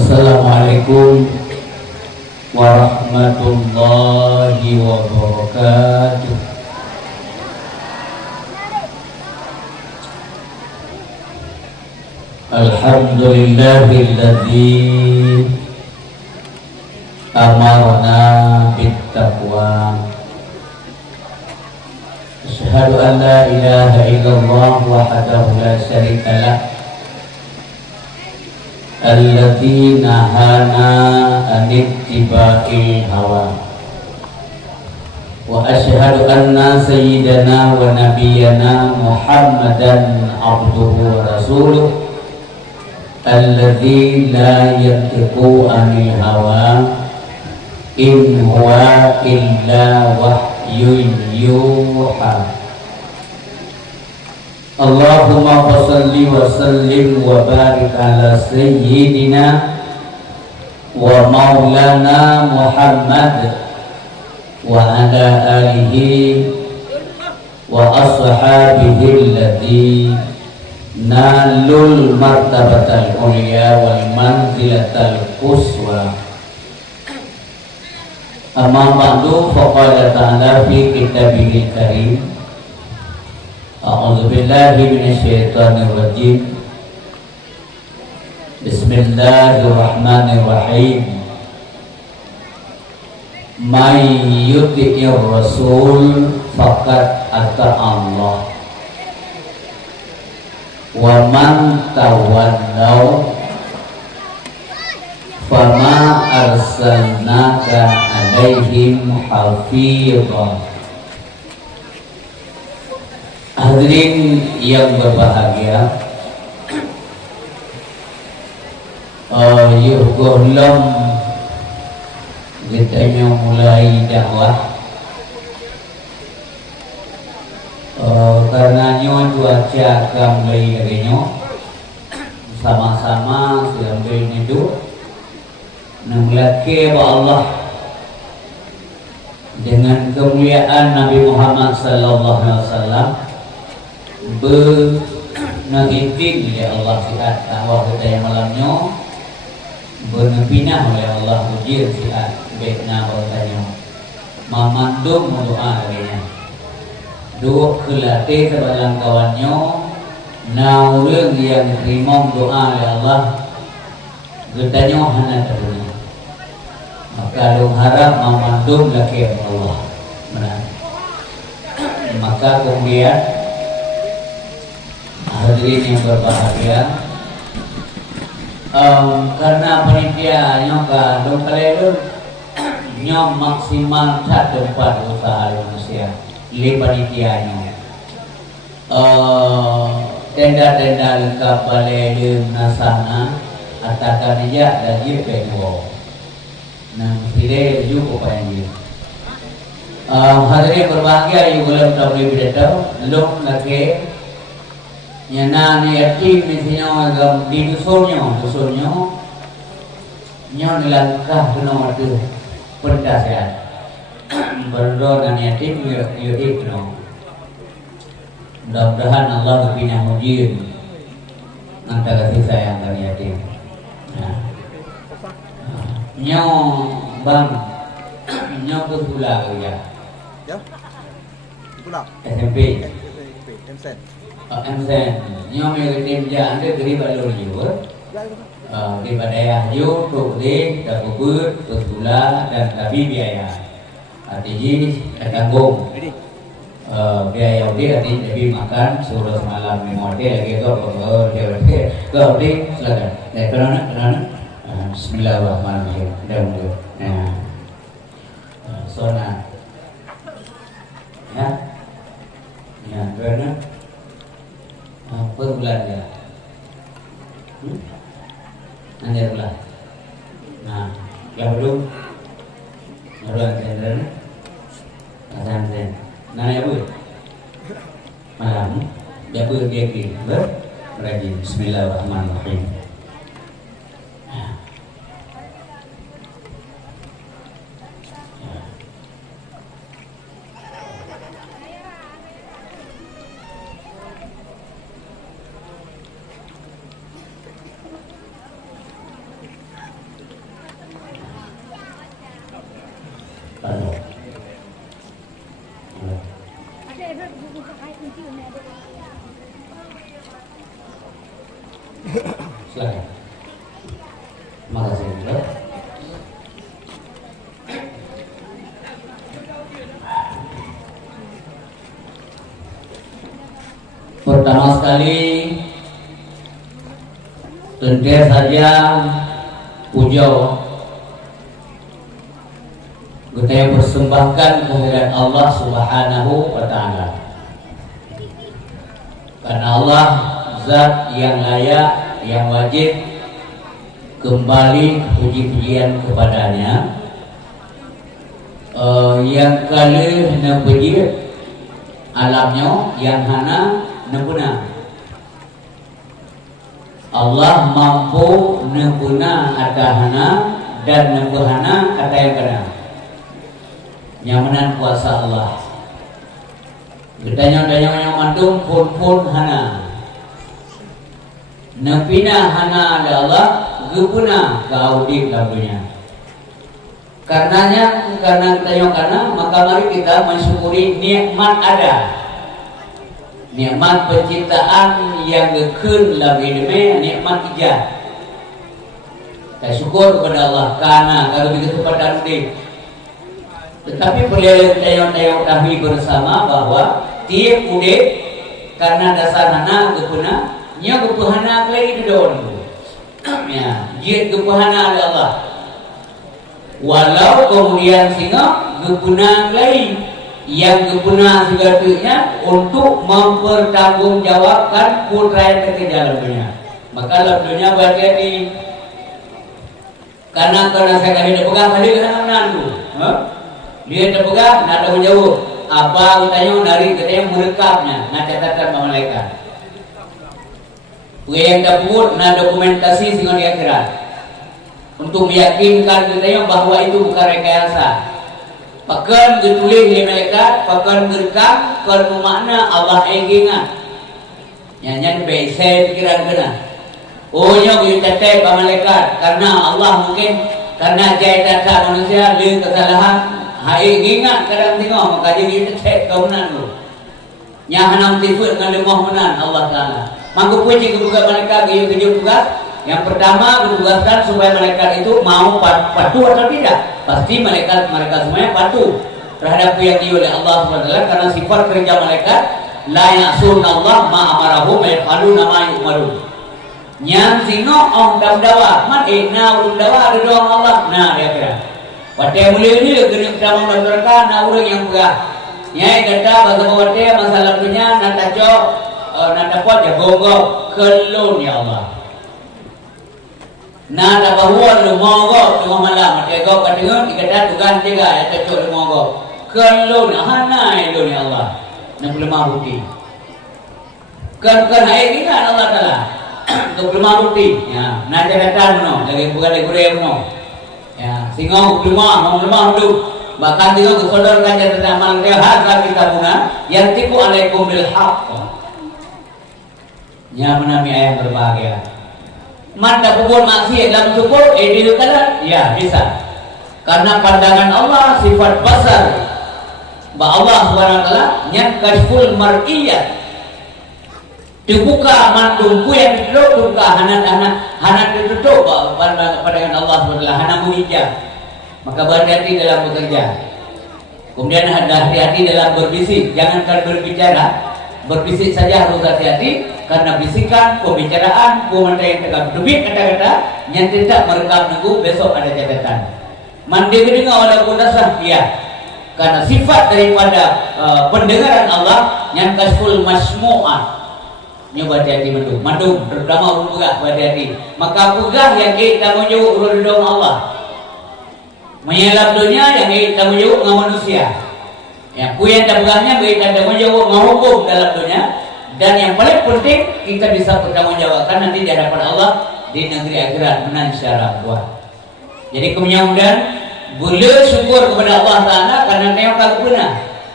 Assalamualaikum warahmatullahi wabarakatuh. Alhamdulillahilladzi amarna bittaqwa. Asyhadu an la ilaha illallah wahdahu la syarika lah. Alladzi nahana an ittiba'il hawa. Wa asyhadu anna sayyidana wa nabiyyana Muhammadan abduhu wa rasuluh alladzi la yantiqu anil hawa in huwa illa wahyun yuha. Allahumma salli wa sallim wa barik ala sayyidina wa maulana Muhammad wa ala alihi wa ashabihi alladhi nalul martabatal ulya wal manzilatal quswa. Amma ba'du, faqala ta'ala fi kitabihil karim, a'udzu billahi minasyaitonir rajim. Bismillahirrahmanirrahim. May yuti'ir rasul faqad ata Allah wa man tawallaw fama arsalnaka alaihim hafidhan. Hadirin yang berbahagia, yuk golong kita mulai dakwah. Karena cuaca akan mulai harinya sama-sama sambil hidup nanglakai Allah dengan kemuliaan Nabi Muhammad sallallahu alaihi wasallam. Bernagitin oleh Allah sihat dakwah kita yang malamnya, bernepinah oleh Allah ujir sihat baikna bertanya mamandum doa kalinya doa kelate sebalang kawannya naureng yang terima doa oleh Allah bertanya hana terdunia, maka dong harap mamandum laki Allah benar. Maka kemudian hadirin yang berbahagia, karena panitia nyoka dong kalelur nyom maksimal tak tempat usaha manusia li panitia nyom tenda-tenda lengkap balai nasana atakan dia dan dia penwo nah pilih juga panggil. Hadirin berbahagia yang belum tahu lebih tahu belum lagi nyana ni yatim misalnya agam di dusunnya nyon langkah kena tu pendasean berdoa dan yatim yuk no. Mudah-mudahan Allah berpindah mujib antara kasih sayang dan yatim. Nyo bang nyo kesula ya. Ya. Kesula. SMP. MSN nhóm người tìm ra cái đi vào lối nhiều di pada yo prodi dan kubur bersula dan tapi biaya artinya tanggung biaya dia artinya lebih makan suruh semalam memori lagi ke silakan kerana Bismillahirrahmanirrahim dan sona ya kerana per bulan ya nanti bulan nah yang belum baru antara Pesantren. Nah ya bu, malam ya bu dia berajin. Bismillahirrahmanirrahim. Silakan. Terima kasih. Pertama sekali tentu saja puja kita persembahkan kehadirat Allah Subhanahu wa Ta'ala, karena Allah zat yang layak, yang wajib kembali puji-pujian kepadanya, yang kali puji alamnya yang hana nepuna. Allah mampu nepuna atahana dan nepuhana kata yang kena nyamanan kuasa Allah. Gedanya yang mantung pun hana nepina hana ada Allah gupuna gaudi labunya. Karena maka mari kita mensyukuri nikmat ada, nikmat penciptaan yang gekun lagi demi nikmat ijaz. Kita syukur kepada Allah karena kalau begitu pada nanti. Tetapi perlu tayang kami bersama bahwa tiap udek karena dasar hana gupuna nya gupuna lagi di daun. Ya, dia gupuna ada Allah. Walau kemudian singa gupuna lagi yang gupuna segala untuk mempertanggungjawabkan putra yang ketiga dalamnya. Maka dalamnya berarti karena saya kali dipegang tadi kenangan tu. Dia terpegang, nak tahu jauh. Apa tanya dari kita yang merekapnya, nak catatan malaikat. Yang dapur, nak dokumentasi sehingga di akhirat. Untuk meyakinkan kita yang bahwa itu bukan rekayasa. Pakan ditulis di malaikat, pakan merekam, kalau makna Allah ingat. Nyanyian baik saya pikiran kena. Oh nya kita catat malaikat karena Allah mungkin karena jaya data manusia le kesalahan. Hai ingat kadang tengok maka dia cek kaunan tu. Yang hanam tipu dengan lemah menan Allah Taala. Mangku puji kebuka malaikat dia kerja tugas. Yang pertama bertugaskan supaya malaikat itu mau patuh atau tidak. Pasti mereka semuanya patuh terhadap yang dioleh Allah SWT, karena sifat kerja malaikat la ya'sun Allah ma amarahu yaf'aluna ma yu'marun. Nyang sino dawa mat urung dawa doang Allah. Nah dia kira Wate mulia ni kena pertama menentukan orang yang berah. Nyai kata bagi wate masalah punya nak tajuk nak dapat jago kelon ya Allah. Nak dapat huan lu mogo tengah malam mati kau kadang ikatan tugas juga ya tajuk lu mogo kelon hana itu ya Allah. Nak lemah bukti. Kan hai kita Allah Taala. Untuk lemah bukti. Ya, nak catatan no lagi bukan lagi no. Ya, sehingga lemah dulu. Bahkan juga kesodorkan catatan amal dia hadza kitabuna yang tipu alaikum bil haqq. Ya menami ayat berbahagia. Manda pukul maksiat dalam syukur dilukalah? Ya, bisa. Karena pandangan Allah sifat basar. Bahwa Allah SWT yang kasful mar'iyat. Dibuka mandungku yang ditutup buka hana ditutup pandangan Allah SWT hana muhijab. Maka berhati-hati dalam bekerja. Kemudian hati-hati dalam berbisik. Jangankan berbicara, berbisik saja harus hati-hati. Karena bisikan, pembicaraan, komentar yang tegak debit kata-kata yang tidak merekam nunggu besok ada catatan. Mandi mendengar walaupun dasar ya. Karena sifat daripada pendengaran Allah yang kasful masmu'ah. Nyoba hati-hati mandung terutama urung pegah hati-hati. Maka pegah yang kita menjauh urung Allah. Menyelap dunia yang kita menjauh dengan manusia. Ya, kuyan dagangannya beri tanggung jawab menghukum dalam dunia. Dan yang paling penting kita bisa bertanggung jawabkan nanti di hadapan Allah di negeri akhirat menang secara kuat. Jadi kemudian boleh syukur kepada Allah Taala karena tengok kalau benar.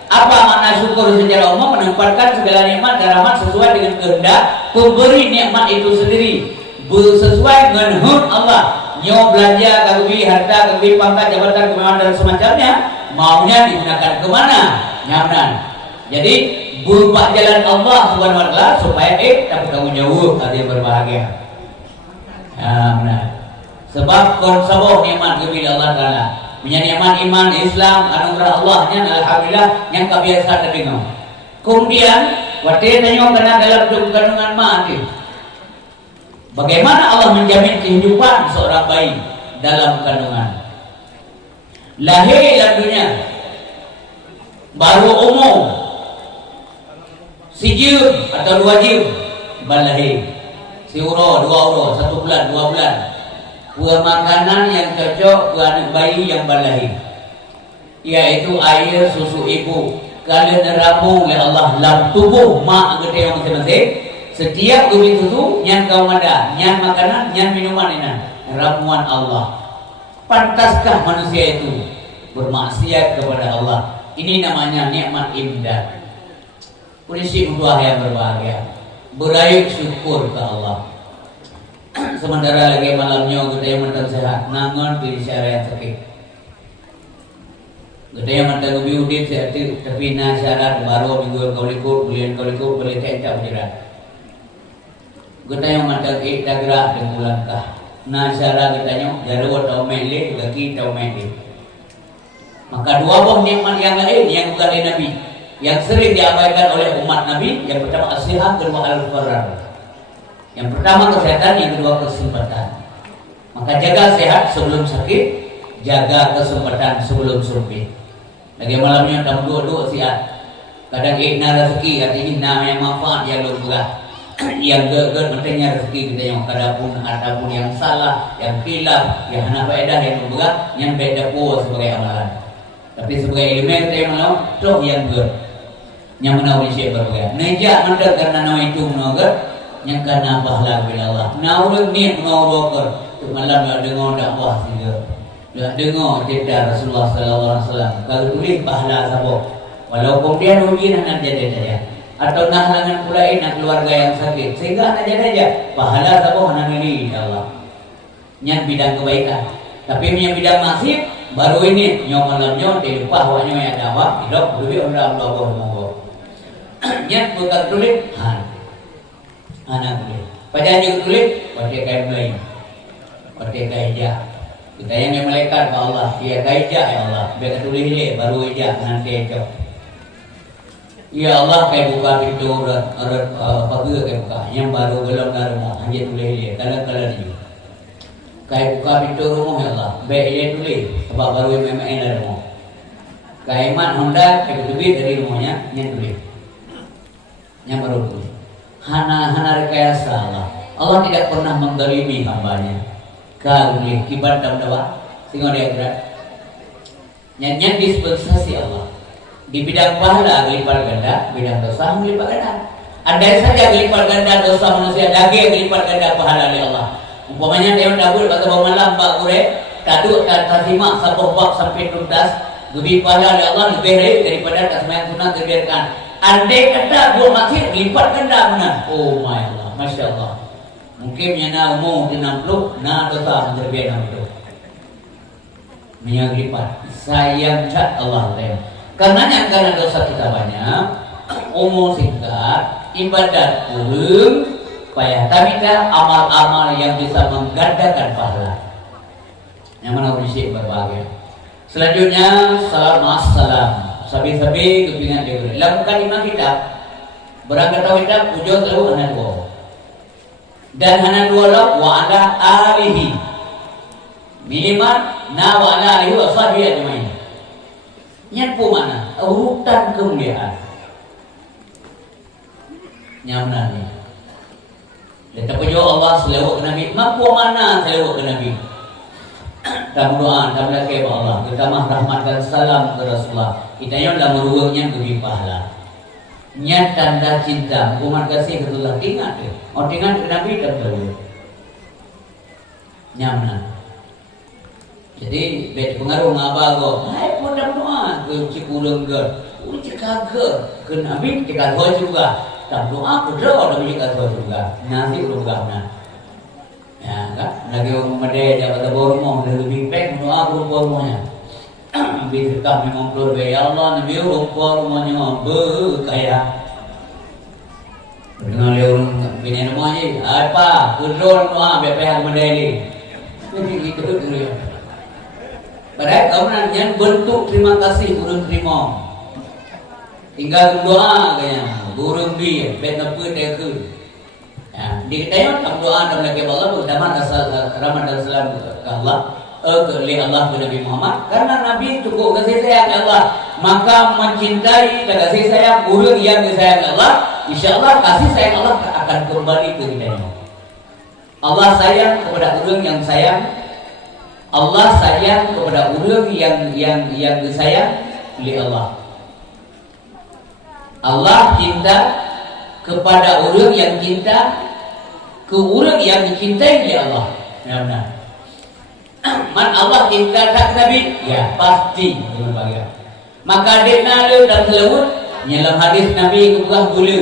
Apa makna syukur secara umum? Menempatkan segala nikmat dan rahmat sesuai dengan kehendak pemberi nikmat itu sendiri, sesuai dengan hak Allah. Nyawa belanja, kagumi harta, kagumi pangkat, jabatan, kemewahan dan semacamnya, maunya digunakan kemana? Nyaman. Jadi berupa jalan Allah Subhanahu wa taala supaya dapat tanggung jawab ada yang berbahagia. Benar. Sebab konsabo nikmat kepada Allah Taala. Punya nikmat iman Islam anugerah Allahnya alhamdulillah yang kebiasaan terdengar. Kemudian waktu tanya kena dalam kandungan mati. Bagaimana Allah menjamin kehidupan seorang bayi dalam kandungan? Lahir dalam dunia baru umur sijil atau 2 jil balahir, si uro 2 uro 1 bulan 2 bulan, buah makanan yang cocok buat anak bayi yang balahir, yaitu air susu ibu. Kalian ramu oleh Allah dalam tubuh mak gede yang masing-masing. Setiap gumi susu yang kau ada, yang makanan, yang minuman ini ramuan Allah. Pantaskah manusia itu bermaksiat kepada Allah? Ini namanya nikmat imdad. Prinsip dua yang berbahagia, berayu syukur ke Allah. Sementara lagi malamnya kita yang mentang sehat, nangon pilih syara yang sakit. Kita yang mentang ubi udin sehat, tapi na syarat baru minggu kau likur, bulan kau likur, boleh kencang jerat. Kita yang mentang kita gerak dan bulangkah. Na syarat kita yang jaruh tau mele, kaki tau mele. Maka dua buah nikmat yang lain yang bukan dari Nabi, yang sering diabaikan oleh umat Nabi, yang pertama as-sihat, kedua al-farar. Yang pertama kesehatan, yang kedua kesempatan. Maka jaga sehat sebelum sakit, jaga kesempatan sebelum sempit. Lagi malamnya tahun dua sihat. Kadang ina rezeki, artinya yang manfaat yang luar yang geger pentingnya rezeki kita yang kadapun ataupun yang salah, yang khilaf, yang hana faedah yang luar, yang beda pun sebagai amalan. Tapi sebagai ilmu kita yang malam, toh yang ger, yang menawi siapa berbagai. Nejak mendak karena nama itu menagar. Yang karena pahala bila Allah. Naurung ni mengaurokar. Malam yang dengar dakwah juga. Yang dengar cerita Rasulullah sallallahu alaihi wasallam. Kalau tulis pahala sabo. Walaupun dia rugi nak jadi saja. Atau nak halangan pula nak keluarga yang sakit. Sehingga nak jadi saja. Pahala sabo nak diri insyaallah. Yang bidang kebaikan. Tapi yang bidang maksiat baru ini nyom malamnya dilupa awaknya yang dakwah hidup lebih Allah Allah. Yang bukan tulis anak boleh. Pada juga tulis pakai kain lain, pakai kaeja. Kita yang malaikat ke Allah, dia kaeja ya Allah. Biar tulis dia baru ijah nanti ejak. Ya Allah kayak buka pintu orang pagi kayak buka. Yang baru belum darah hanya tulis dia. Kalau dia kayak buka pintu rumah ya Allah. Biar dia tulis sebab baru yang dari rumah. Kayak mat Honda kayak tulis dari rumahnya yang tulis. Yang baru tulis. Hana rekayasa Allah. Allah tidak pernah mendolimi hambanya. Kagumi kibat dalam dakwah, sehingga dia gerak. Nyanyian dispensasi Allah. Di bidang pahala gelipat ganda, bidang dosa gelipat ganda. Andai saja gelipat ganda dosa manusia, daging gelipat ganda pahala oleh Allah. Umpamanya dia mendabur kata bawa malam bak kure, taduk tak simak sapoh bak sampai tuntas, lebih pahala oleh Allah lebih baik daripada tak semayang sunat terbiarkan. Andai kata buat maksiat lipat ganda benar. Oh my Allah, masya Allah. Mungkin nyana umur 60, nah dosa terbiar 60. Minyak lipat. Sayang cat Allah lain. Karena dosa kita banyak, umur singkat, ibadat kurang, payah tamika amal-amal yang bisa menggandakan pahala. Yang mana berisik berbahagia. Selanjutnya salam. Sabi-sabi kepingan dia beri. Lakukan 5 kitab. Berangkat tahu kitab, ujung selalu anak 2. Dan anak 2 lah, wa ala alihi. Minimal, na wa ala alihi wa sahbihi ajmain. Yang pun mana? Urutan kemuliaan. Nyamna ni. Dan tak perlu Allah selewat ke Nabi. Mampu mana selewat ke Nabi? dalam doa dalam lagi Allah kita mah rahmat dan salam ke Rasulullah kita yang dalam ruangnya lebih pahala nyat tanda cinta umat kasih ke Allah ingat ya oh ingat ke Nabi dan terus nyaman jadi bet pengaruh ngabah go hai pun dalam doa ke cipulung ke cika ke Nabi cika juga dalam doa berdoa dalam cika juga nanti berubahnya ya kan lagi orang mede dia kata bormo lebih baik doa bormonya bisa kami mengklor ya Allah nabi bormonya berkaya dengan orang punya namanya apa kudron doa BPH mede ini gitu dulu ya padahal kamu yang bentuk terima kasih guru terima tinggal doa kayaknya guru bi benar pun ya, di kita dalam doa dalam lagi Allah bersama rahmat dan salam ke Allah ke Allah ke Nabi Muhammad karena Nabi cukup kasih sayang Allah maka mencintai dan kasih sayang orang yang disayang Allah insya Allah kasih sayang Allah akan kembali ke kita Allah sayang kepada orang yang sayang Allah sayang kepada orang yang disayang oleh Allah Allah cinta kepada orang yang cinta ke orang yang dicintai oleh Allah. Benar-benar. Man Allah cinta tak Nabi? Ya pasti. Maka dia nalu dan selawut dalam hadis Nabi kebuka bulu.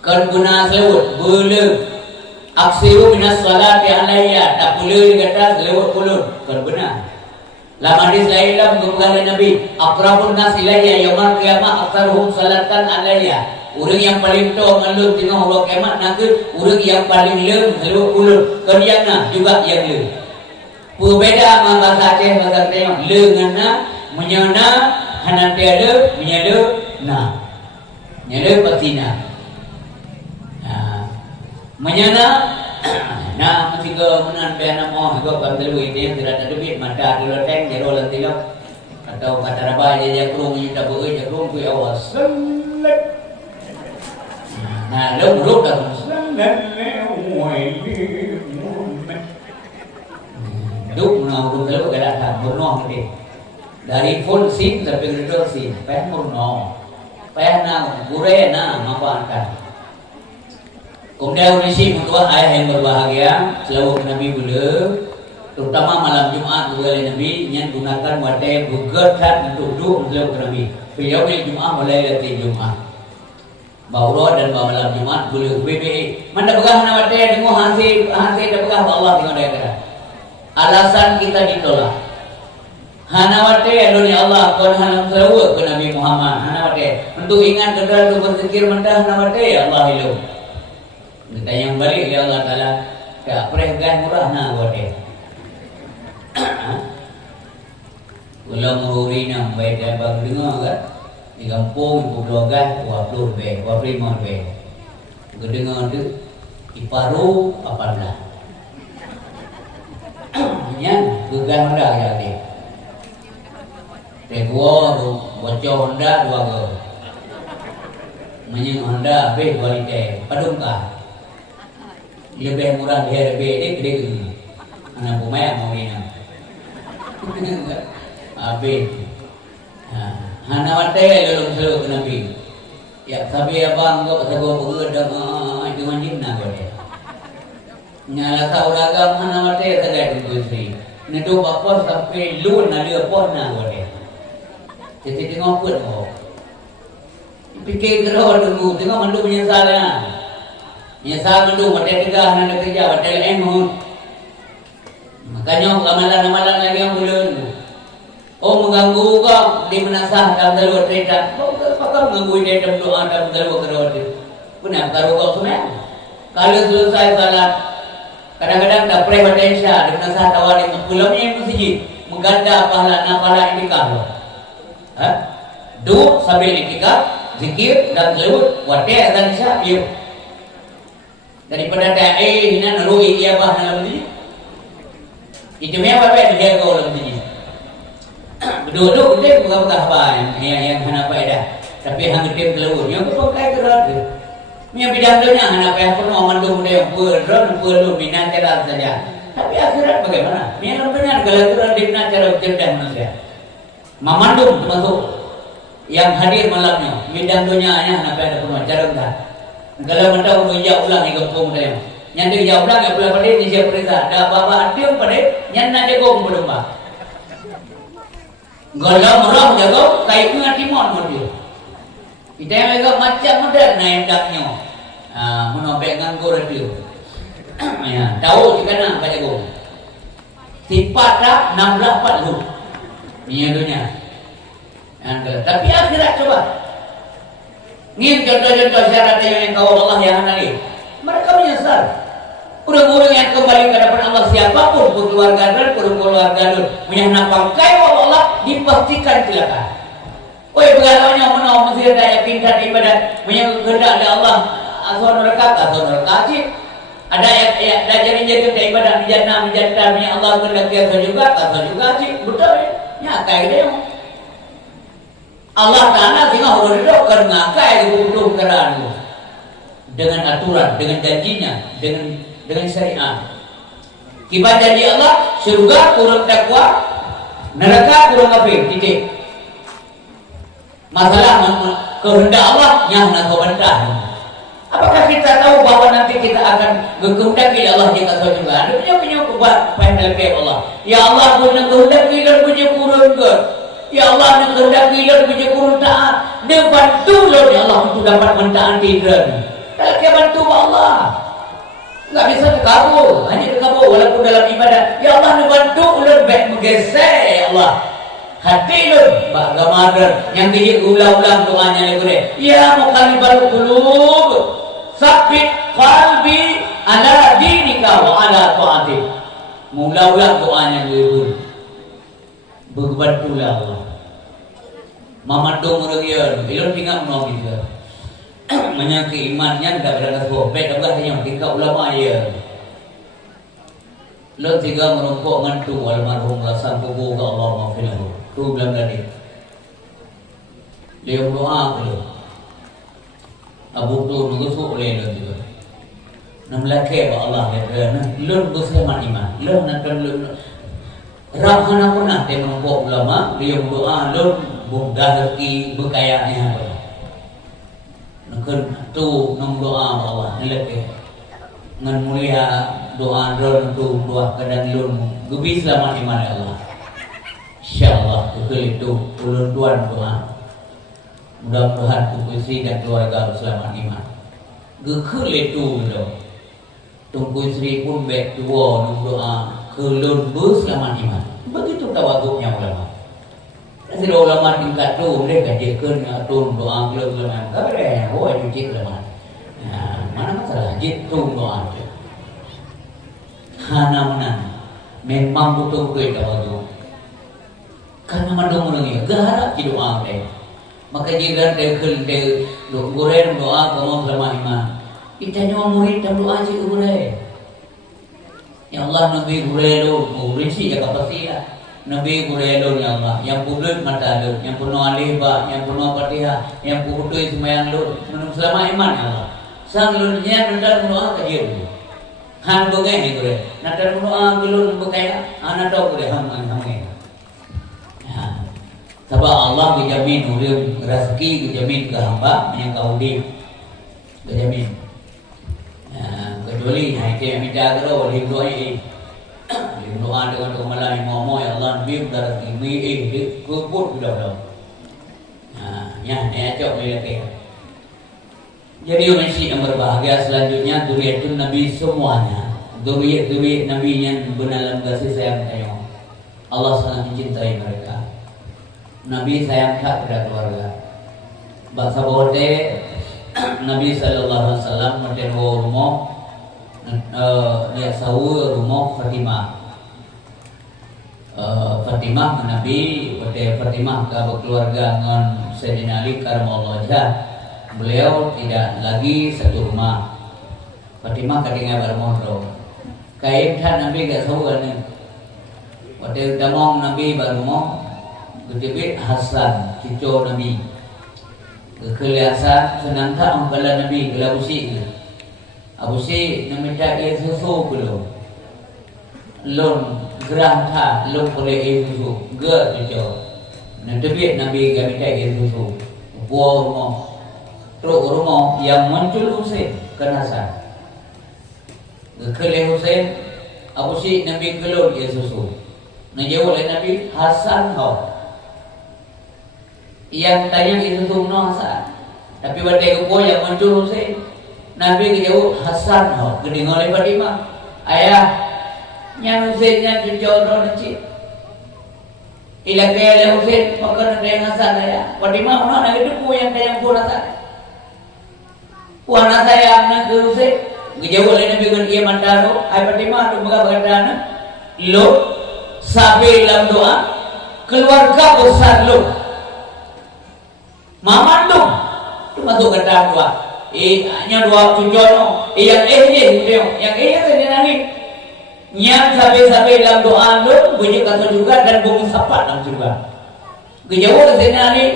Kan guna selawut bulu. Aksiru minas salati alayya tak bulu dikata selawut bulu. Kan guna. Dalam hadis lain dalam kebuka Nabi. Akrabun nas ilayya yaumul qiyamah aktsaruhum salatan alayya. Orang yang paling tahu ngeluh tengah Allah kiamat nanti orang yang paling lem seluruh ulut kerjana juga yang lem. Berbeza dengan bahasa Aceh bahasa Tengah le ngana menyana hananti ada menyala na menyala patina. Menyana na ketika menan piana mau juga kalau ini tidak ada duit mata dulu teng jero lantilok atau kata rabai dia kurung kita boleh dia kurung tu awas. Nah, lúc đó lúc nào cũng thấy cái là thằng một non cái dari full scene sampai middle scene, pen murno, pen na gure na maafkan. Kemudian urisi untuk ayah yang berbahagia, selalu Nabi beliau, terutama malam Jumat oleh Nabi yang gunakan wadah bugerkan untuk duduk selalu Nabi. Beliau di Jumat mulai latih Jumat. Baulah dan malam Jumat beliau BBI. Mana begah nak wadah dengo hansi dah begah Allah tengok dia kata. Alasan kita ditolak. Hana wadah dunia Allah kon hanam selalu ke Nabi Muhammad. Hana wadah untuk ingat kedua untuk berzikir mentah hana wadah Allah hidup. Kita yang balik ya Allah Taala tak perenggan murah na wadah. Ulang murina baik dan bang dengar kan di kampung ibu keluarga 20 be 25 be kedengar tu iparu apa dah nya gegan Honda ya ni tegua bocor Honda 2 go menyeng Honda be kualiti padungkah lebih murah dari be ni gede anak pemain mau ini abe hana wadah dalam selalu Nabi. Ya tapi abang kau kata gua bergedang dengan jinna kau dia. Nyala tahu ragam hana wadah terkait dengan istri. Nedo bapa sampai lun ada apa na kau dia. Jadi tengok pun kau. Fikir kerana dulu tengok mandu menyesalnya. Menyesal mandu wadah tegah nanda kerja wadah lain pun. Makanya amalan lagi yang belum. Oh mengganggu kau di menasah dalam dalam cerita. Kau mengganggu dia dalam doa dalam dalam kerja. Benar kalau kau semua. Kalau selesai salat, kadang-kadang tak pernah bertensa di menasah tawari pulamnya yang mesti mengganda pahala indikah. Dua sambil indikah, zikir dan selawat, wadah dan syabir. Daripada tak hina narui ia bah dalam ini. Itu memang apa dia kau dalam ini. Duduk dia bukan apa yang hana faedah tapi hang tim telur yang pakai gerak dia bidang dunia hana faedah pun orang mandung dia perlu minat jalan saja Tapi akhirat bagaimana? Yang benar kalau Quran dibina cara cerdas manusia. Mamandum termasuk yang hadir malamnya. Bidang dunianya nak ada penuh cara enggak. Kalau mentah untuk jauh ulang ni kampung dia. Yang dia jauh ulang yang pula pada ni siapa perintah. Dah bapa dia pada yang nak jago berdomba. Kalau murah jago kayu dengan timon dia. Kita yang agak macam modern naik daknya. Menopek nganggur dia. Ya, tahu jika nak baca jago. Sifat dah 16 40. Ini dunia. Tapi akhirat coba. Ini contoh-contoh syarat yang kau Allah yang nanti. Mereka menyesal. Orang-orang yang kembali ke hadapan Allah siapapun keluarga dan keluarga punya nampak kaya Allah dipastikan celaka. Oi begalaunya mana mesti ada yakin dan ibadat punya kehendak dari Allah asal neraka ada ayat jadi ibadat menjadi punya Allah kehendak juga betul ya kayak dia. Allah Ta'ala tengah berdoa karena ngakai dibutuh kerana dengan aturan, dengan janjinya, dengan syariat. Kibat janji Allah, surga kurang takwa, neraka kurang kafir. Titik. Masalah kehendak Allah yang nak bantah. Apakah kita tahu bahawa nanti kita akan kehendaki Allah jika kau juga? Ada punya kubat pandai Allah. Ya Allah punya kehendaki dan punya kurang ke. Ya Allah nak kehendaki dan punya kurang taat. Dia bantu loh ya Allah untuk dapat mentaati dan. Kalau dia bantu Allah. Tak bisa terkabul, hanya terkabul walaupun dalam ibadat. Ya Allah nak bantu ulun baik menggeser ya Allah. Hati ulun bagaimana yang dia ulang-ulang doanya lagu dia. Ya muqallibal qulub, sabbit qalbi ala dinika wa ala ta'atik. Mula-ulang doanya lagu. Berbantulah Allah. Mamandung orang ilun tinggal menolong juga. Menyangki imannya tidak berada sobek dah hanya tingkat ulama ya. Lo tiga merumpuk ngantu almarhum rasan kubur ke Allah maafkanlah. Tu bilang tadi. Dia doa ke Abu tu nusuk oleh lo juga. Nam laki Allah ya. Lo bersama iman. Lo nak lo rahana pun nak merumpuk ulama. Dia doa lo mudah rezeki berkayanya. Nakun tu nong doa Allah nilai ngan mulia doa ron tu doa kadang lun gebi selamat iman Allah. Insyaallah itu ulun tuan doa. Mudah-mudahan kukusi dan keluarga selamat iman. Gekul itu lo. Tunggu istri pun baik tua nong doa kelun selamat iman. Begitu tawaduknya ulama. Jadi ulama tingkat tu mereka jadikan atur doa ulama. Kau dah, oh itu ulama. Mana masalah jitu doa tu. Hana mana memang butuh kita waktu. Karena mandung orang ini garap di doa dia. Maka jika dia kerja goreng doa kamu selama iman. Kita nyawa murid dan doa si goreng. Ya Allah Nabi goreng lo murid si jaga pasti lah. Nabi Quraysh ya Allah, yang pulut mata lu, yang penuh alihba, yang penuh Fatihah, yang putus semayang lu, menurut selama iman ya Allah. Sang lunya nanti doa ke dia. Han bungai ni Quraysh. Nanti doa belum berkaya, anak tahu Quraysh ham. Sebab Allah dijamin ulim rezeki, dijamin ke hamba yang kau di, dijamin. Kecuali naik yang minta kalau ulim doa ini. Doa dengan kemalan ngomong ya Allah nabi darah tinggi kebut sudah dah. Ya ni acok lagi. Jadi manusia yang berbahagia selanjutnya zuriatun Nabi semuanya. Zuriat Nabi yang benar dalam kasih sayang sayang. Allah sangat mencintai mereka. Nabi sayang kepada keluarga. Bahasa bote Nabi sallallahu alaihi wasallam meten rumah dia sawu rumah Fatimah. Fatimah Nabi pada Fatimah ke keluarga dengan Sayyidina Ali karamallahu wajhah. Beliau tidak lagi satu rumah. Fatimah kadang bermotor. Kain kan Nabi gak tahu kan. Pada damong Nabi bermotor. Kedebit Hasan cucu Nabi. Kekeliasan senang tak membela Nabi ke Abu Syekh. Abu Syekh nak minta dia susu belum. lon gerang tha lon boleh itu ge tu nanti biar Nabi kami cakap itu buah rumah truk rumah yang muncul Husain kenasa kelih Husain apa sih Nabi kelon Yesus ngejawab oleh Nabi Hasan kau yang tanya itu no Hasan tapi pada buah yang muncul Husain Nabi ngejawab Hasan kau gede oleh Fatimah ayah yang Husainnya cucuk cik ila kaya Husain maka yang Hasan ayah Fatimah mana itu buah yang tanya buah Hasan puana saya nak ke Husain ngejawab oleh Nabi kan dia mandaro ai Fatimah tu berkata lo sampai dalam doa keluarga besar lo mama tu masuk ke dalam doa hanya doa cucono yang yang tadi nani yang sampai dalam doa lo bunyi kata juga dan bumi sapat dalam juga ngejawab oleh nani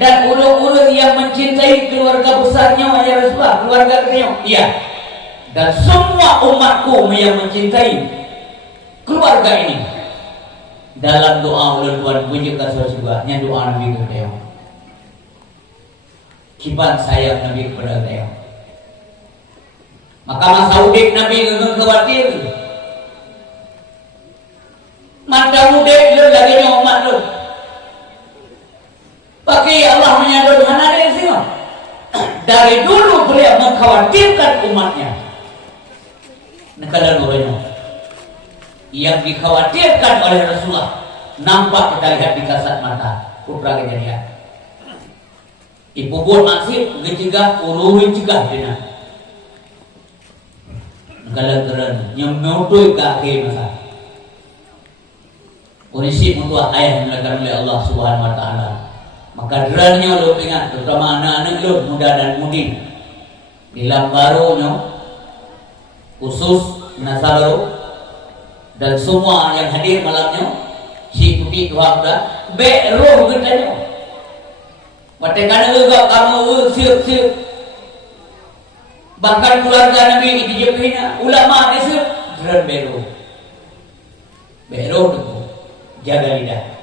dan ulu-ulu yang mencintai keluarga besarnya ya Rasulullah keluarga beliau iya dan semua umatku yang mencintai keluarga ini dalam doa ulun Tuhan bunyi kasar juga nya doa Nabi beliau kiban sayang Nabi kepada beliau maka masa udik Nabi ngegeng khawatir mata udik lu lagi umat lu pakai Allah menyadari mana ada sih dari dulu beliau mengkhawatirkan umatnya negara nuranya yang dikhawatirkan oleh Rasulullah nampak kita lihat di kasat mata putra kejadian ibu buat maksud ngecegah uruhin cegah dina negara keren yang menutup kaki masa urisi mutua ayah yang dilakukan oleh Allah Subhanahu Wa Taala maka deranya lo ingat terutama anak-anak lo muda dan mudi di barunya khusus nasabaru dan semua yang hadir malamnya si putih Tuhan dah roh getanya watekan juga kamu siap bahkan keluarga Nabi itu jepina ulama itu dran bero itu jaga lidah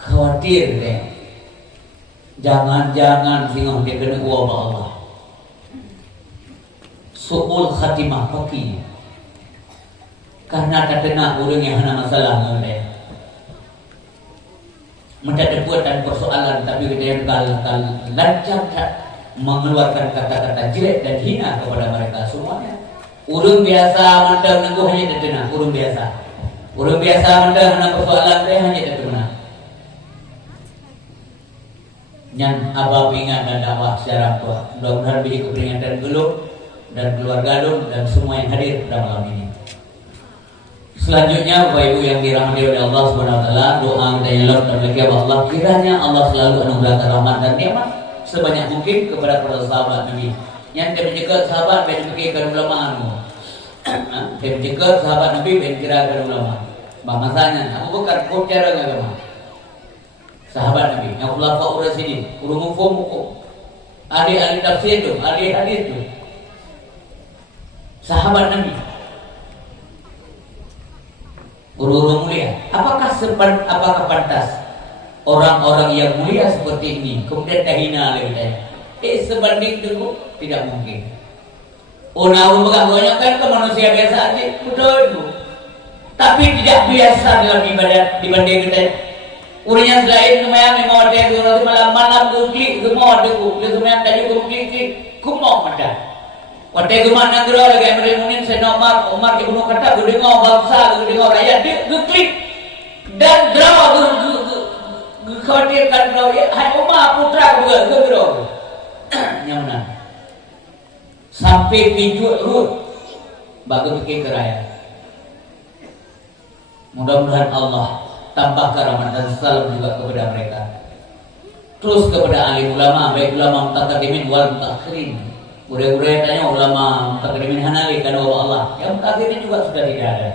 khawatir deh jangan singgung dia kena wabah Allah su'ul khatimah paki karena terkena orang yang ada masalah dengan mendadak buatan persoalan tapi dia lancar mengeluarkan kata-kata jelek dan hina kepada mereka semuanya orang biasa mandang nengku hanya terkena orang biasa mandang hanya persoalan dia hanya terkena yang abah ingat dan dakwah secara tua mudah-mudahan beri keperingatan dulu dan keluarga dulu dan semua yang hadir pada malam ini. Selanjutnya Bapak Ibu yang dirahmati oleh Allah Subhanahu Wa Taala, doa kita yang lewat dan bagi Allah kiranya Allah selalu anugerahkan rahmat dan nikmat sebanyak mungkin kepada para sahabat Nabi yang menjaga sahabat dan menjaga ulama dan menjaga sahabat Nabi dan kira-kira ulama bahasanya aku bukan cara agama sahabat Nabi yang khulafa ur-rasyidin ulumul fuqaha ahli tafsir itu ahli hadis itu sahabat Nabi guru-guru mulia apakah pantas orang-orang yang mulia seperti ini kemudian dihina oleh kita sebanding itu tidak mungkin orang banyak kan ke manusia biasa aja betul itu tapi tidak biasa dalam ibadat dibanding kita Urinya selain lumayan mau ada guru malam klik semua ada guru lumayan tadi guru klik kumau ada. Wate gumana guru lagi meremunin senomar Umar ibnu Khattab dengar bangsa dengar rakyat dia klik dan draw khawatirkan draw hai Umar putra guru yang mana sampai pinjut bagi bikin keraya. Mudah-mudahan Allah tambah karamat dan salam juga kepada mereka. Terus kepada alim ulama, baik ulama mutaqaddimin wal mutakhirin. Ure-ure tanya ulama mutaqaddimin Hanafi kan Allah. Yang mutakhirin juga sudah tidak ada.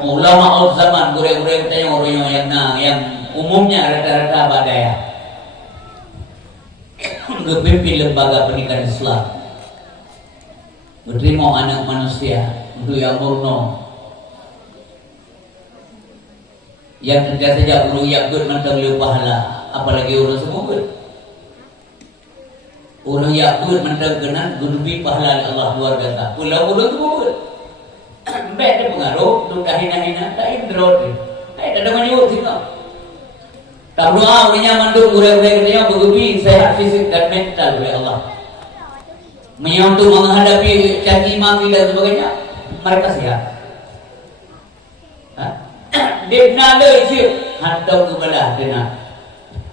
Ulama al zaman ure-ure tanya orang yang umumnya rata-rata badaya. Berpimpin lembaga pendidikan Islam. Menerima anak manusia untuk yang murno Yang kerja saja urung yakut mentang liu pahala, apalagi urung semua. Urung yakut mentang kena gudubi pahala Allah luar biasa. Pulau urung semua. Baik ada pengaruh, tu dah hina-hina, tak indrot. Tak ada menyebut sini. Tak doa, orangnya manduk gurau-gurau dia bergubi sehat fisik dan mental oleh Allah. Menyambut menghadapi caci maki dan sebagainya, mereka siap. Dia nak le siap, hantar ke belah dia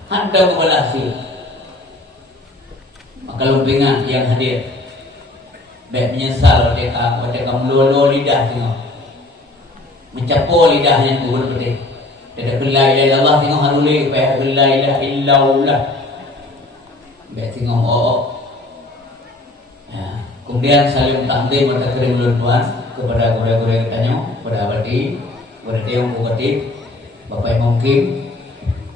hantar ke belah siap. Maka lumpingan yang hadir, baik menyesal mereka meluluh lidah tengok, mencapo lidahnya turun pedih. Dia dah la ilaha illallah tengok harulih supaya la ilaha illallah. Baik tengok ya. Kemudian saling takdim atau kirim luan kepada guru-guru tanya, kepada abadi, kepada Dewan Bupati, Bapak Imam Kim,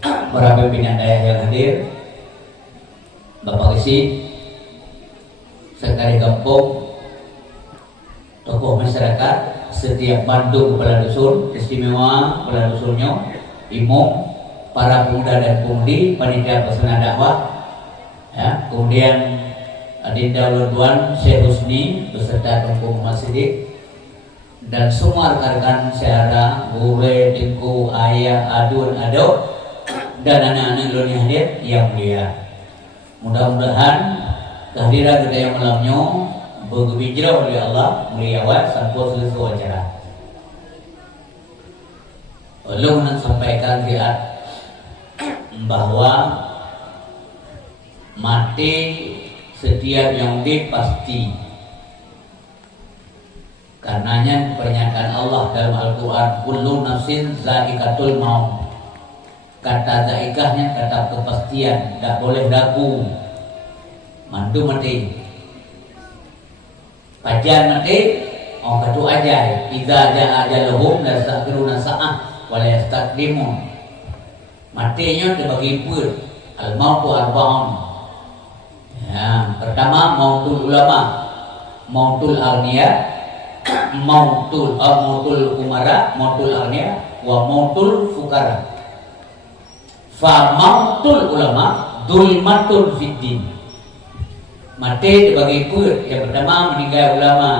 para pimpinan daerah yang hadir, Bapak Kesi, Sekretari Kampung, tokoh masyarakat, setiap bantu kepala dusun, istimewa kepala dusunnya, imam, para pemuda dan pemudi, panitia pelaksana dakwah, ya, kemudian Adinda Luduan, Syekh Husni beserta Tengku Masjid dan semua rekan-rekan sehara, Bure, Tengku, Ayah, Adun, Ado dan anak-anak yang hadir yang mulia. Mudah-mudahan kehadiran kita yang malamnya bergembira oleh Allah muliawan sampai selesai acara. Lalu nak sampaikan dia bahwa mati setiap yang pasti. Karenanya pernyataan Allah dalam Al-Quran, kullu nafsin za'iqatul maut. Kata za'iqahnya kata kepastian, tak boleh ragu. Mandu mati. Pajan mati, orang kata ajal. Iza ja'a ajaluhum la yasta'khiruna sa'ah wa la yastaqdimun. Matinya terbagi pun. Al-mautu arba'un. Ya, pertama mautul ulama, mautul agniya, mautul umara, mautul agniya, wa mautul fukara. Fa mautul ulama dulmatul fiddin. Mati dibagi pun. Yang pertama meninggal ulama,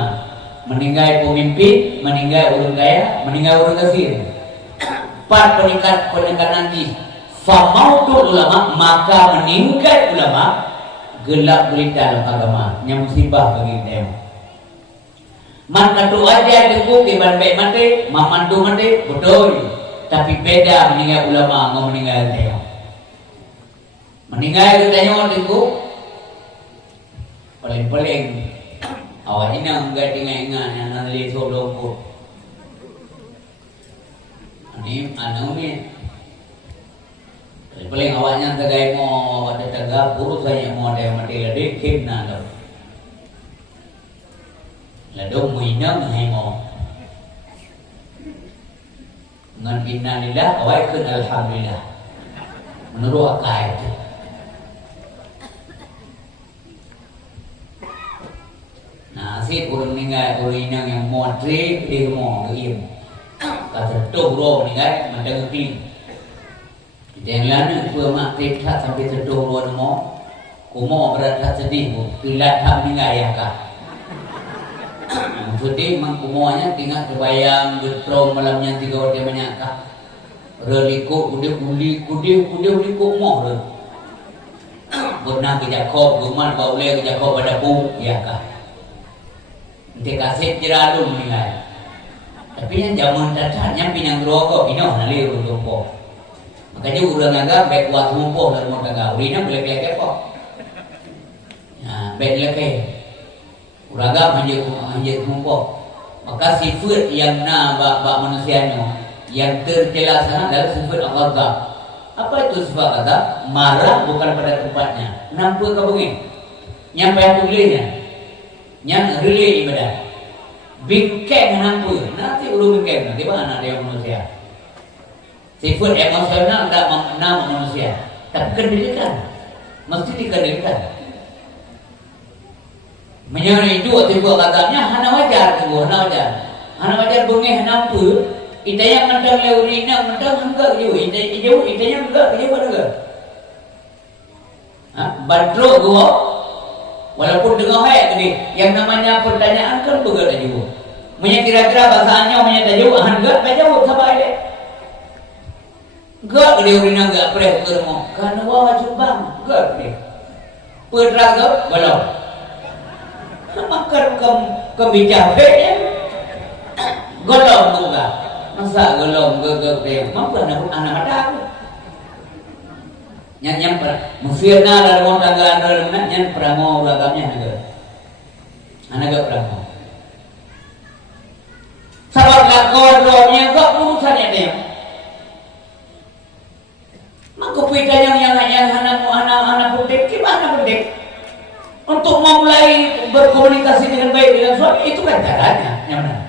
meninggal pemimpin, meninggal orang kaya, meninggal orang kafir. 4 peningkat nanti. Fa mautul ulama, maka meninggal ulama gelap gulita dalam agama, yang musibah bagi dia. Man katu aja deku ke ban baik mati, mamandu mati, betul. Tapi beda meninggal ulama dengan meninggal dia. Meninggal katanya deku paling-paling awak ini enggak ingat yang nanti sodongku. Ini anu ni paling awaknya tagai mau ada taga puru saya mau ada mati lagi kim nalo ladong muinang hai mau ngan innalillah awai kun alhamdulillah menurut akai itu. Nah si urang ninggal urinang yang mau tri di mau im kata tuh bro ninggal macam ngerti. Yang lain pun makrif tak sampai terdoh luar mo, kumo berat tak sedih bu, pilat tak meninggal ya kah? Sedih mang kumonya tinggal terbayang bertrom malamnya 3 orang banyak kah? Reliko udah uliko mo re. Pernah ke Jakob, guman kau boleh ke Jakob pada bu, ya kah? Nanti kasih jeradum meninggal. Tapi yang zaman datangnya pinang rokok, pinang nali rokok. Makanya urang agak baik kuat lumpuh dari rumah tangga. Urina belek-belek apa? Nah, baik lelaki. Urang agak menjadi lumpuh. Maka sifat yang bak manusianya yang tercela sana adalah sifat al-ghadab. Apa itu sifat ghadab? Marah bukan pada tempatnya. Nampak ke bunyi? Nyampai aku belinya. Yang relay ibadah. Bingkeng nampak. Nanti urung bingkeng. Nanti mana dia manusia? Sifat emosional tidak mengenal manusia, tapi kendalikan, mesti dikendalikan. Menyang itu sifat katanya hana wajar, hana wajar bungi hana pun Ita yang mentang leurina mentang enggak jauh. Ita yang enggak pada. Badro gua walaupun dengar ni yang namanya pertanyaan kan juga tak jauh. Punya kira-kira bahasanya punya tak jauh, enggak jauh sama dia. Enggak leurina enggak pernah ketemu. Karena wajib bang, enggak dia. Perraga belum. Makan kebijakan ya. Golong juga. Masa golong gegek dia. Mampu anak ada. Yang musirna dalam rumah tangga dalam yang perango ragamnya anak perango. Sahabat lakon rohnya kok urusannya dia. Maka pita yang anak putih gimana putih? Untuk memulai berkomunikasi dengan baik dengan suami itu kan caranya, yang mana?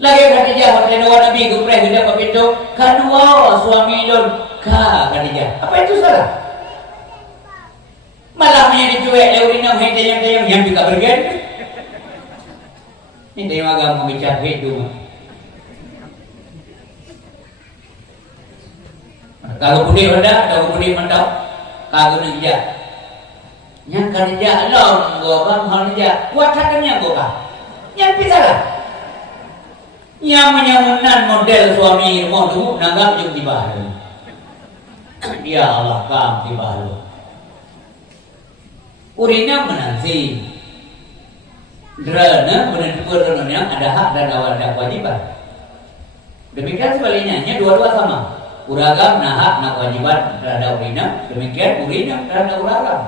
Lagi Khadijah waktu Nabi Gupreh tidak begitu kan wow suami lon ka Khadijah. Apa itu salah? Malah menjadi cuek leurina henteng yang juga bergen. Ini dia agak membicara itu. Kalau putih ada, kalau putih mantap, kalau nija. Yang Khadijah long gua bang Khadijah kuatannya gua kah? Yang bicara. Yang menyamunan model suami mau dulu nanggap yang di bahalu. Ya Allah kam di bahalu. Urina menanti. Drana benar-benar ada hak dan ada kewajiban. Demikian sebaliknya, dua-dua sama. Uragam nah hak nah kewajiban terhadap urina, demikian urina terhadap uragam.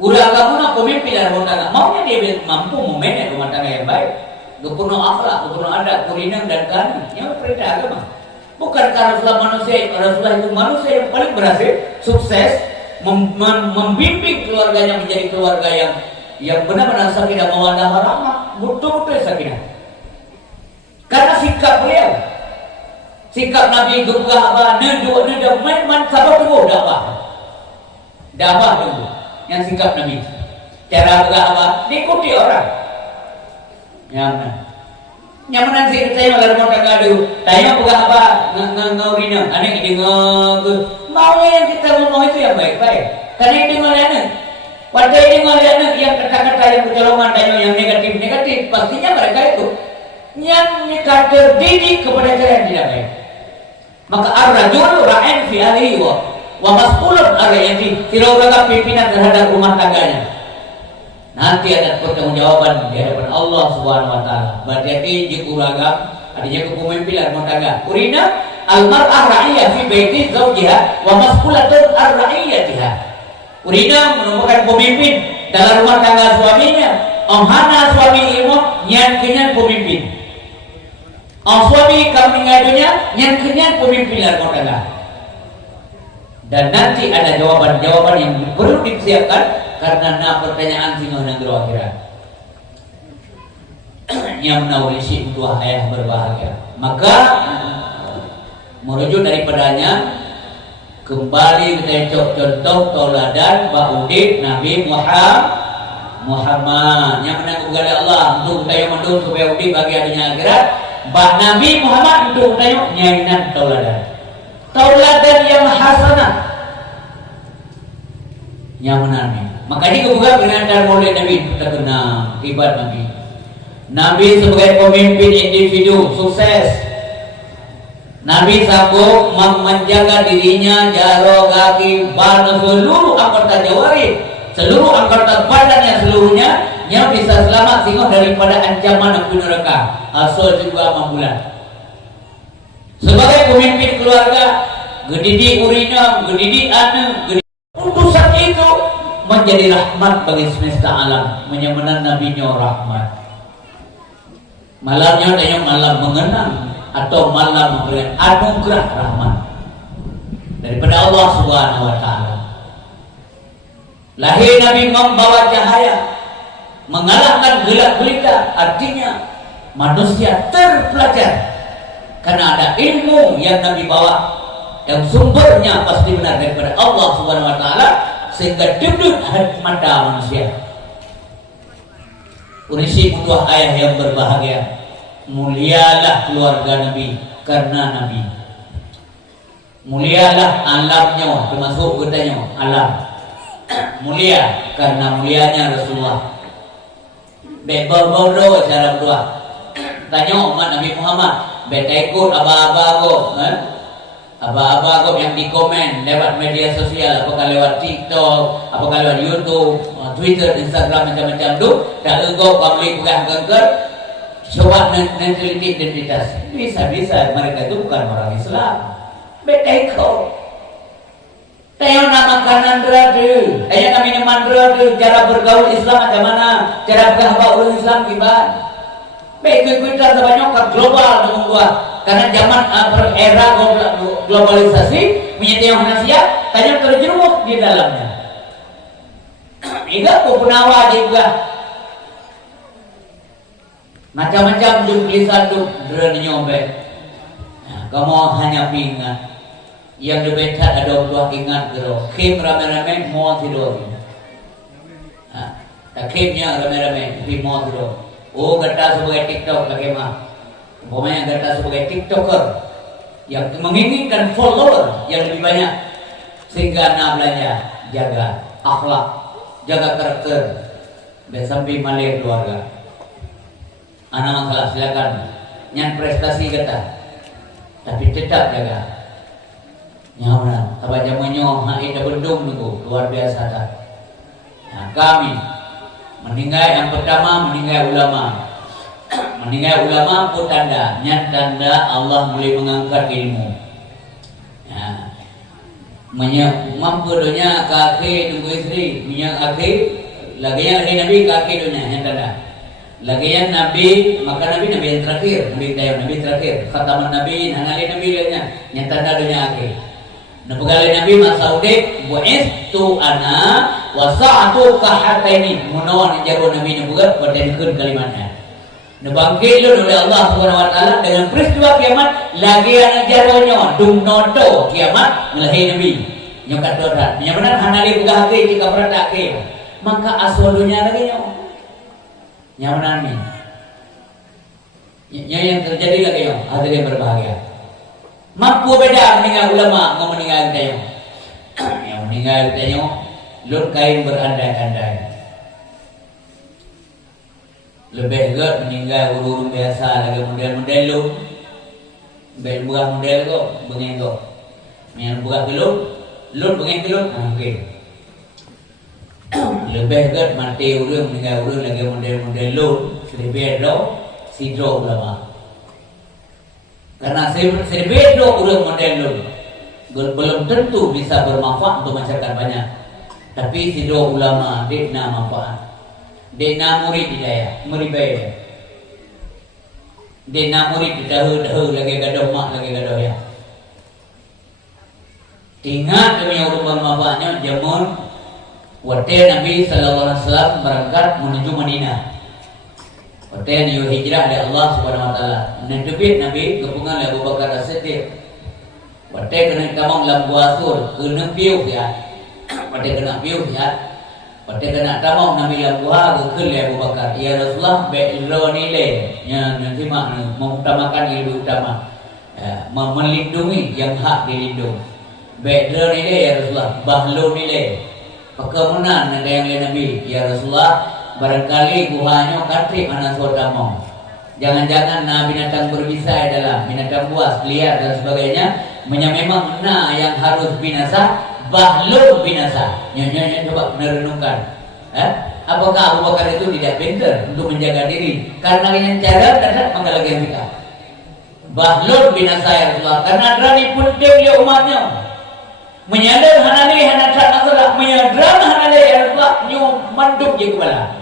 Uragam nak pemimpin dalam rumah tangga, maunya dia mampu memanage rumah tangga yang baik. Gepuno akhlak, gepuno adat, kurinang dan kami. Yang perintah agama. Bukankah Rasulullah itu manusia yang paling berhasil, sukses, membimbing keluarganya menjadi keluarga yang benar-benar sakinah mawaddah warahmah, betul-betul sakinah. Karena sikap beliau, sikap Nabi gegah apa, nedah, main sabar tunggu dakwah tunggu. Yang sikap Nabi, cara gegah apa, diikuti orang. Yang mana sih kita yang mau tangga dulu, tanya bukan apa ngaurina, aneh ini mau yang kita ngomong itu yang baik-baik, karena ini ngeliatnya, pada ini ngeliatnya yang kata-kata yang kecolongan tanya yang negatif, pastinya mereka itu yang terdidik kepada cara yang tidak baik. Maka ar-rajul ra'in fi ahlihi wa mas'ulun ar-ra'iyati, kira-kira pimpinan terhadap rumah tangganya. Nanti ada pertanggungjawaban di hadapan Allah Subhanahu wa taala. Berarti di uragam artinya kepemimpinan rumah tangga. Urina al-mar'ah ra'iyah fi baiti zawjiha wa mas'ulatun ar-ra'iyatiha. Urina merupakan pemimpin dalam rumah tangga suaminya. Omhana suami ilmu nyan pemimpin. Suami kami ngadunya nyan pemimpin dalam rumah tangga. Dan nanti ada jawaban-jawaban yang perlu disiapkan karena pertanyaan singo negeri akhirat. Yang menawisi dua ayah berbahagia. Maka merujuk daripadanya kembali kita contoh toladan baudit Nabi Muhammad yang menanggung kepada Allah untuk kita mendung supaya udit bagi adanya akhirat. Bah Nabi Muhammad untuk kita nyainan tauladan yang hasanah yang menangi. Makanya juga benar oleh Nabi kita kenal ibadat Nabi. Nabi sebagai pemimpin individu sukses. Nabi sanggup menjaga dirinya, jaro kaki, badan seluruh anggota jawari, seluruh anggota badannya seluruhnya yang bisa selamat sehingga daripada ancaman api neraka. Asal juga mambulan. Sebagai pemimpin keluarga, gedidik urina, gedidik anak, utusan itu menjadi rahmat bagi semesta alam, menyamakan nabinya rahmat. Malamnya ada yang malam mengenang atau malam memberikan anugerah rahmat daripada Allah Subhanahu wa taala. Lahir Nabi membawa cahaya, mengalahkan gelap gulita, artinya manusia terpelajar karena ada ilmu yang Nabi bawa yang sumbernya pasti benar daripada Allah Subhanahu wa taala sehingga duduk mata manusia. Urisi butuh ayah yang berbahagia. Mulialah keluarga Nabi karena Nabi. Mulialah alamnya, termasuk katanya alam. Mulia karena mulianya Rasulullah. Bebel-bel cara berdua. Tanya umat Nabi Muhammad, beta ikut aba-aba kok, aba-aba kok yang di komen lewat media sosial, apakah lewat TikTok, apakah lewat YouTube, Twitter, Instagram macam-macam tu, tak engkau pamli bukan kengker, coba meneliti identitas. Bisa-bisa mereka itu bukan orang Islam. Beta ikut. Tayo na makanan beradu, tayo na minuman beradu, cara bergaul Islam macam mana, cara berhamba ulun Islam gimana? Baik kita sebanyak ke global dengan gua, karena zaman era globalisasi menyediakan manusia, tayo terjerumus di dalamnya. Ini pun penawa juga, macam-macam tulisan tu berani nyobek. Kamu hanya pingat. Yang lebih tak ada dua ingat gero, kim rame-rame mau tidur. Tak kimnya rame-rame tapi mau tidur. Oh gata sebagai TikTok lagi mah, pokoknya gata sebagai TikToker yang menginginkan follower yang lebih banyak, sehingga nak belanja jaga akhlak, jaga karakter, dan sampai malih keluarga. Anak masalah silakan, nyan prestasi kata, tapi tetap jaga. Nyawa, apa zamannya hak itu bendung nunggu luar biasa tak. Nah, kami meninggal yang pertama meninggal ulama, meninggal ulama pun tanda, nyat tanda Allah boleh mengangkat ilmu. Nah, mampu dunia kaki tunggu istri, minyak kaki, lagi yang hari Nabi kaki dunia yang tanda. Lagi yang Nabi, maka Nabi yang terakhir, Nabi terakhir, khataman Nabi, nangali Nabi lainnya, yang tanda dunia kaki. Nabi Nabi Masaudik bu'istu ana wa sa'atu kahataini munawan jago Nabi Nabugat berdenkeun kalimatnya. Nabangkit oleh Allah Subhanahu wa taala dengan peristiwa kiamat lagi anak jaronyo dung noto kiamat ngelahi Nabi nyokat dorat. Nya benar hanali buka hati jika beratake. Maka aswalunya lagi nyo. Nya benar ni. Nya yang terjadi lagi nyo hadirin berbahagia. Mampu beda meninggal ulama mau meninggal tayo. Yang meninggal tayo lur kain berandai-andai. Lebih ke meninggal urung biasa lagi model-model lu. Bukan model kok, bengen kok. Yang bukan kelun, lur bengen kelun, okey. Lebih ke mati urung meninggal urung lagi model-model lu, lebih lo sidro ulama. Karena sebedo urang model belum tentu bisa bermanfaat untuk masyarakat banyak. Tapi sidro ulama dekna manfaat. Dekna murid hidayah, murid baik. Dekna murid dahu lagi gaduh mak lagi gaduh ya. Ingat demi urang bermanfaatnya jamun waktu Nabi sallallahu alaihi wasallam berangkat menuju Madinah. Waktu yang hijrah dari Allah Subhanahu wa taala. Nendebit Nabi kepungan Abu Bakar As-Siddiq. Waktu kena kamang lam buasur, kena piu ya. Waktu kena piu ya. Waktu kena kamang Nabi lam buah ke Abu Bakar. Ya Rasulullah be'lo nilai yang nanti makna mengutamakan ilmu utama. Melindungi yang hak dilindung. Be'lo nilai ya Rasulullah, bahlo nilai. Kemudian ada yang lain Nabi, ya Rasulullah barangkali buahnya katrik mana suatamu. Jangan-jangan binatang berbisa dalam binatang buas, liar dan sebagainya. Memang yang harus binasa, bahlul binasa. Nyonya coba merenungkan. Apakah Abu Bakar itu tidak pintar untuk menjaga diri? Karena dengan cara dan maka lagi kita. Bahlul binasa ya Rasulullah. Karena rani penting ya umatnya. Menyadar hanali hanatak nasrah, menyadar hanali ya Rasulullah. Nyu manduk je kepala.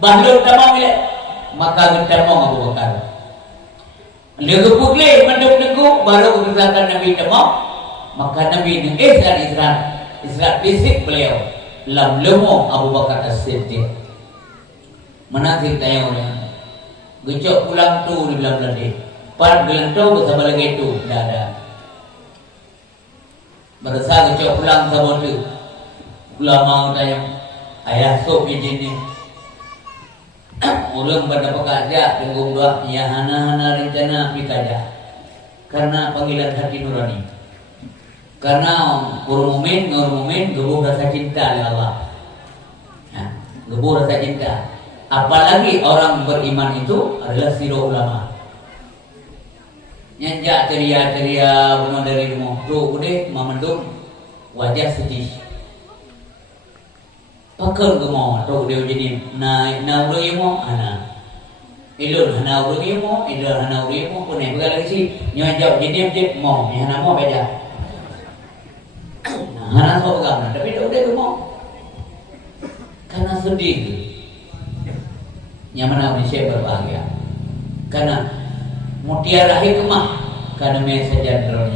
Bahlul tamang ile maka tamang Abu Bakar. Lego pugle manduk nengku baru kebijakan Nabi tamang maka Nabi neng Isra fisik beliau lam lemo Abu Bakar As-Siddiq. Menasib tayo ya. Gecok pulang tu di bilang lagi. Pat bilang tu bersama lagi tu dah ada. Berasa gecok pulang sama tu. Ulama tayo ayah sok izin ni. Ulang pada pekerja tunggu dua ya hana rencana pikaja. karena panggilan hati nurani. Karena nur mumin gebuh rasa cinta oleh Allah. Nah, gebuh rasa cinta. Apalagi orang beriman itu adalah siro ulama. Nyanjak ceria-ceria bunga dari rumah tu udah memendung wajah sedih. Pakai gemau tu dia jadi naik nauri mo ana. Ilun nauri mo, ilun nauri mo pun yang berlagi si nyanjak jadi mo, yang nama beda. Hana so pegang, tapi dah udah gemau. Karena sedih. Yang mana Malaysia berbahagia. Karena mutiara hikmah, karena sejahtera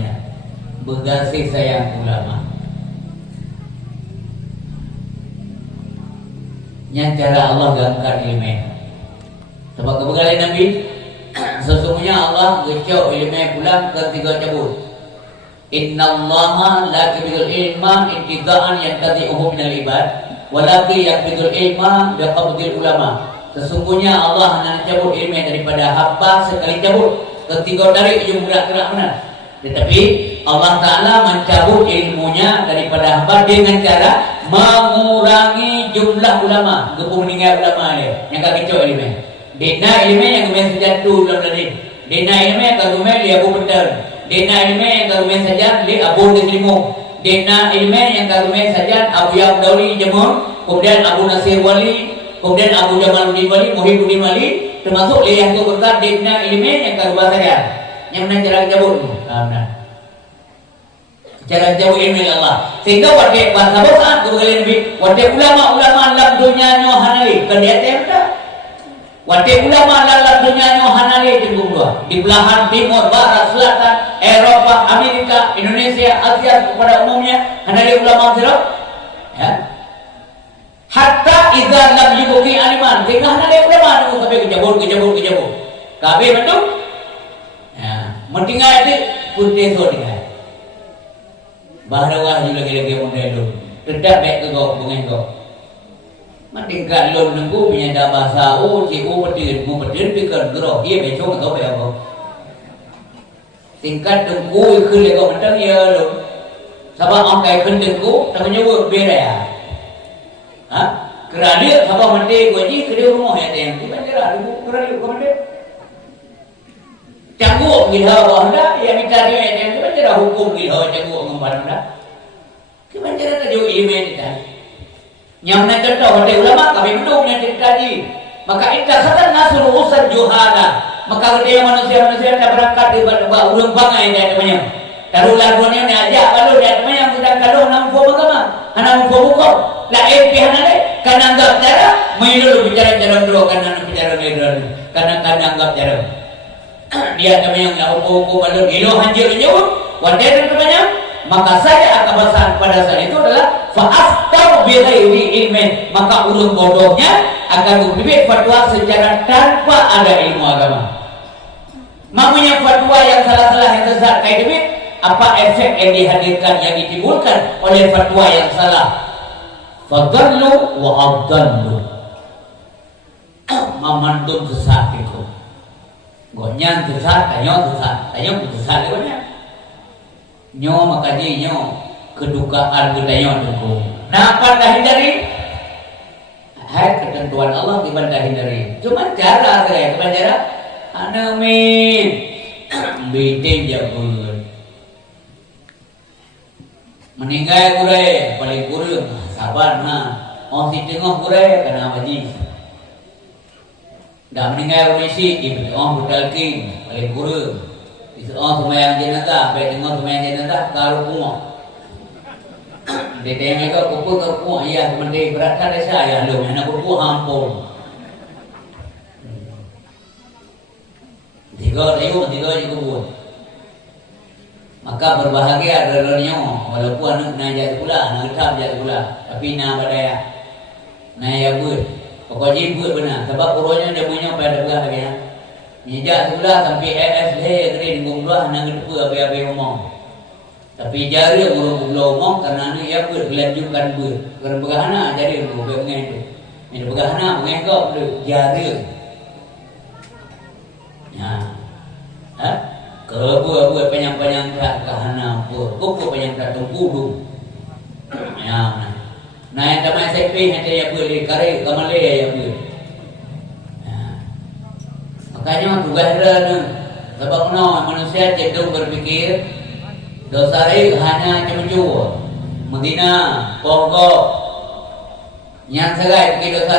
bergasih sayang ulama. Yang cara Allah gangkat ilmu. Sebab kebegalan Nabi, sesungguhnya Allah gecok ilmu pulang ke 3 cabut. Innallaha la yaqbidul ilma intidaan yantadi'uhu minal ibad walakin yaqbidul ilma biqabdil ulama. Sesungguhnya Allah hendak cabut ilmu daripada hamba sekali cabut, ketika dari ujung gerak-gerak mana. Tetapi Allah Ta'ala mencabut ilmunya daripada hamba dengan cara mengurangi jumlah ulama. Gepu meninggal ulama dia yang kaki cok ilmu. Dena ilmu yang kemudian sejatuh dalam ladin. Dena ilmu yang kemudian dia abu betul. Dena ilmu yang kemudian saja li Abu Nislimu. Dena ilmu yang kemudian saja Abu Yabdawi Jamun, kemudian Abu Nasir Wali, kemudian Abu Jamaluddin Wali, Muhyiddin Wali, termasuk yang tu berkat dena ilmu yang kemudian saja. Yang mana cara cabut? Benar. Cara jauh ilmu Allah. Sehingga wadai bahasa bosan kebegalan Nabi, wadai ulama-ulama dalam dunia nyo hanali kendiatan dah. Wadai ulama dalam dunia nyo hanali tinggung dua. Di belahan timur, barat, selatan, Eropa, Amerika, Indonesia, Asia pada umumnya hanali ulama zero. Ya. Hatta idza lam yubuki aliman, sehingga hanali ulama nunggu sampai kejabur. Kabeh betul? Ya, mentinggal itu putih sodia. Bahawa juga lagi model lu. Tetap baik ke kau bunga kau. Mentinggal lu nunggu punya dah bahasa cikgu betul pikir gerak. Ia besok kau bayar kau. Tingkat tunggu ikut lego mentang ya lu. Sebab orang kaya tunggu tak menyebut beda ya. Kerana sebab mentang gua ni kerja rumah ya teng. Kita kira lu kerana kau mentang. Canggup gila anda yang minta dia yang kita hukum gila canggup ngumpan anda. Kita cerita jauh ilmu kita. Yang nak contoh oleh ulama kami belum yang cerita ni. Maka kita kata nasul usan juhala. Maka dia manusia yang berangkat di bawah urang bangai dia namanya. Tarulah dunia ni aja kalau dia namanya kita kalau nak buat agama, anak buat buku. Lain pihak ada kan anggap cara mengilu bicara cara dulu kan bicara leader. Karena anggap cara dia namanya nak hukum kalau gilo hancur jauh wadah namanya. Maka saya akan pesan pada saat itu adalah fa'aftau bi ghairi ilmin, maka ulun bodohnya akan memberi fatwa secara tanpa ada ilmu agama. Mamanya fatwa yang salah-salah yang sesat kayak demi apa efek yang dihadirkan yang ditimbulkan oleh fatwa yang salah. Fadallu wa abdallu. Mamantun sesat itu. Gonyan sesat, tanya sesat gonya. Nyo makaji nyo kedukaan budaya tuku. Nah, apa hindari? Hai ketentuan Allah dibantah hindari. Cuma cara saya, cuma cara anamin bitin jabun. Meninggal kurai paling kurang sabar nah. Oh si tengah kurai kena wajib. Dah meninggal komisi di butal king paling kurang. Oh semayang jenazah, baik dengar semayang jenazah karu kumah. Dia tengok itu kupu kumah, iya sebenarnya beratkan desa ya lu, anak kupu hampur. Tiga juga buat. Maka berbahagia dalamnya, walaupun anak najat pula, anak tetap jat pula, tapi nak badaya, nak ya buat. Pokoknya buat benar, sebab urunya dia punya pada belah lagi ya. Nijak sebelah sampai ASD grade gumlah nang itu abe-abe ngomong. Tapi jari ngurung ngomong karena ni ya ber kelanjukan ber. Kerana begahana jadi lu bengen tu. Ini begahana mengengkau tu jari. Ya. buat panjang-panjang tak kahana buat panjang tak tunggu ya nah yang tamai sepi hanya ya buat di kare kamale ya buat makanya tugas dia sebab manusia cenderung berpikir dosa hanya cemujur menghina pokok yang serai pergi dosa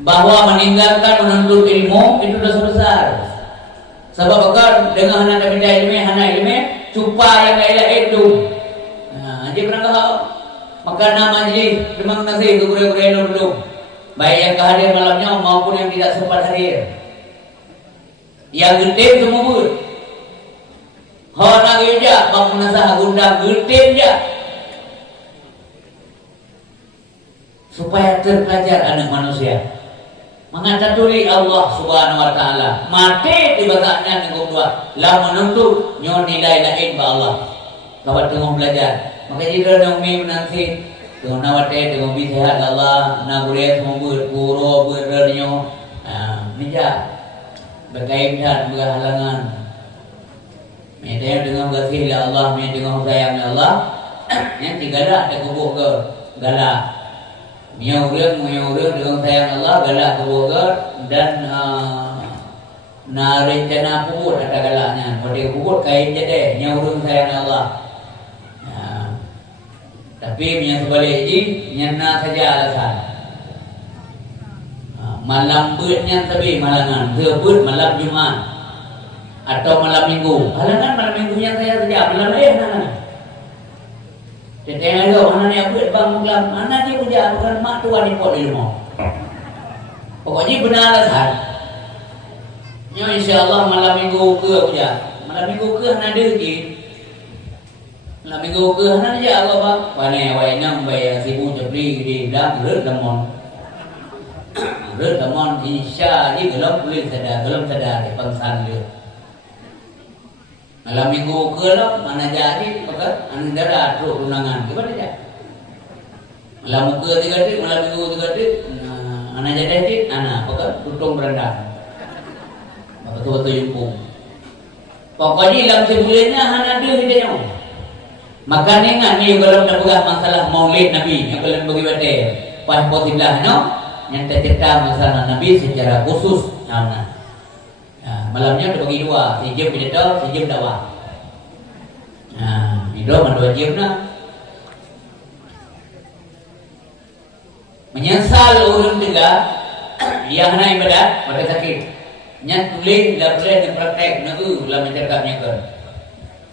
bahwa meninggalkan menuntut ilmu itu dosa besar. Sebab bakal dengan hana benda ilmu cupa yang lain itu. Jadi pernah maka nama jadi terima kasih guru-guru belum. Baik yang kehadir malamnya maupun yang tidak sempat hadir. Yang getim semua pun. Hana geja bang menasah gundang getim je. Supaya terpelajar anak manusia. Mengaturi Allah Subhanahu wa taala. Mati di bakatnya yang kedua, la menuntut nyon nilai lain ba Allah. Kawan tengok belajar. Maka jika dong mi nanti tengok nawate tengok bi sehat Allah, na gure semua puro berernyo. Mija berkain dan berhalangan. Mede dengan kasih Allah, mede dengan sayang Allah. Yang tiga ada kubur ke galak. Yang urang dengan sayang Allah galak kebugar dan rencana kubur ada galaknya. Pada kubur kain jadi yang urang sayang Allah. Tapi yang sebalik ini nyana saja alasan. Malam beutnya tapi malangan, beut malam Jumat atau malam Minggu. Halangan malam Minggunya saya saja malam halangan. Tengah lo mana ni aku bang dalam mana dia punya bukan mak tua ni pot ilmu. Pokoknya benar alasan. Nya insya-Allah malam Minggu ke punya. Malam Minggu ke hana ada lagi. Malam Minggu ke hana aja apa bang? Panai wai nam bayar 1000 jepri di dak rut lemon. Rut lemon insya ni belum sedar pengsan dia. Malam Minggu ke lah mana jadi maka negara teruk undangan gimana dia malam muka tiga dik malam Minggu tiga dik anak jadi dik anak maka tutung berendam betul-betul yumpung pokoknya dalam sebulannya hanya dia hidupnya maka ingat ni kalau nak pegang masalah maulid Nabi yang belum bagi baca pas positif no yang tercerita masalah Nabi secara khusus malamnya ada bagi dua, sejam penyetor, sejam dakwah. Itu dua jam lah. Menyesal orang tiga, yang naik badan pada sakit. Yang tulis, dah boleh dipraktek, nak lah mencerkapnya ke.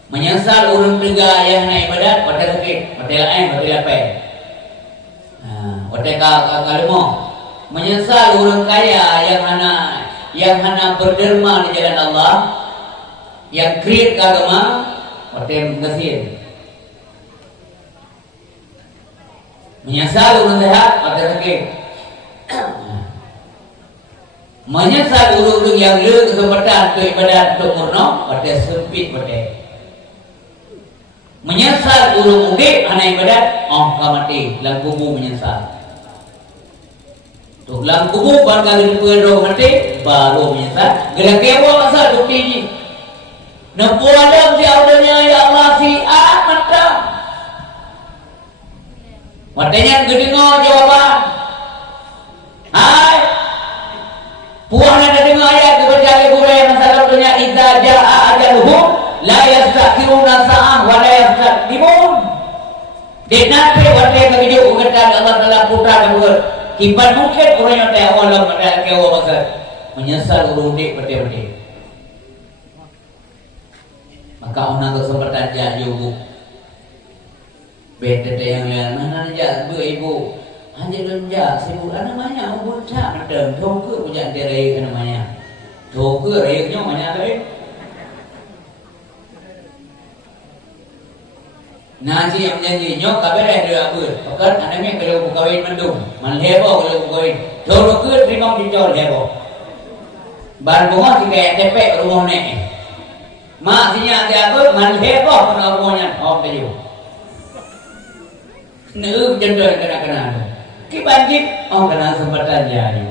Menyesal orang tiga yang naik badan pada sakit, pada lain, pada lapai. Pada kalemo. Menyesal orang kaya yang hana berderma di jalan Allah, yang create agama, hotel kasih. Menyesal orang sehat, hotel sakit. Menyesal orang yang le kesempatan untuk ibadah untuk murno, hotel sempit hotel. Menyesal orang mudik hana ibadat, mati, dalam kubur menyesal. Tu dalam kubur baru kali berdoa mati baru menyesal. Gerak kewa masa tu tinggi. Nampu ada si audanya ya Allah si mata. Matanya kedengar jawapan. Hai. Puan ada dengar ayat kepada guru yang masalah dunia idza jaa ajaluhum la yastakhiruna sa'ah wa la yastaqdimun. Dinate wate kegidu ugatan Allah Taala putra kedua. Kipan mungkin orang yang tak awal pada kewa masa menyesal urudik peti-peti. Maka orang kesempatan jauh. Beda yang lain mana aja ibu hanya lenja sibuk namanya ubun cak ada thongke punya derai namanya. Thongke rayanya banyak kali. Nasi yang janji nyok kabar ada apa? Pakat anaknya kalau kawin mendung, manlebo kalau kawin. Jauh ke terima dijual lebo. Bar bunga tiga tepek rumah ni. Mak sinya ada apa? Manlebo kena rumahnya. Oh tadi. Neu jendol kena. Ki banjir kena sempatan jadi.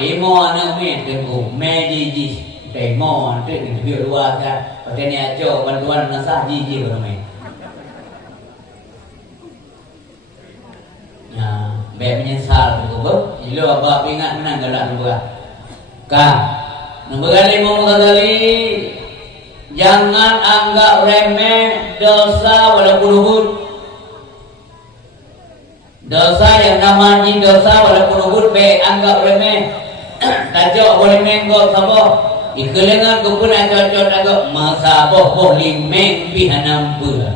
Imo anak me tengku, me jiji. Temo nanti di luar kan, petani aja bantuan nasa jiji ramai. Nah, baik menyesal betul. Ilo apa ingat menang galak nombor. Kah, nombor kali mau kali. Jangan anggap remeh dosa walaupun uhud. Dosa yang namanya dosa walaupun uhud baik anggap remeh. Tajuk boleh menggok sabah. Ikelengan ko pun cocok agak masaboh boleh meng pihanam pula.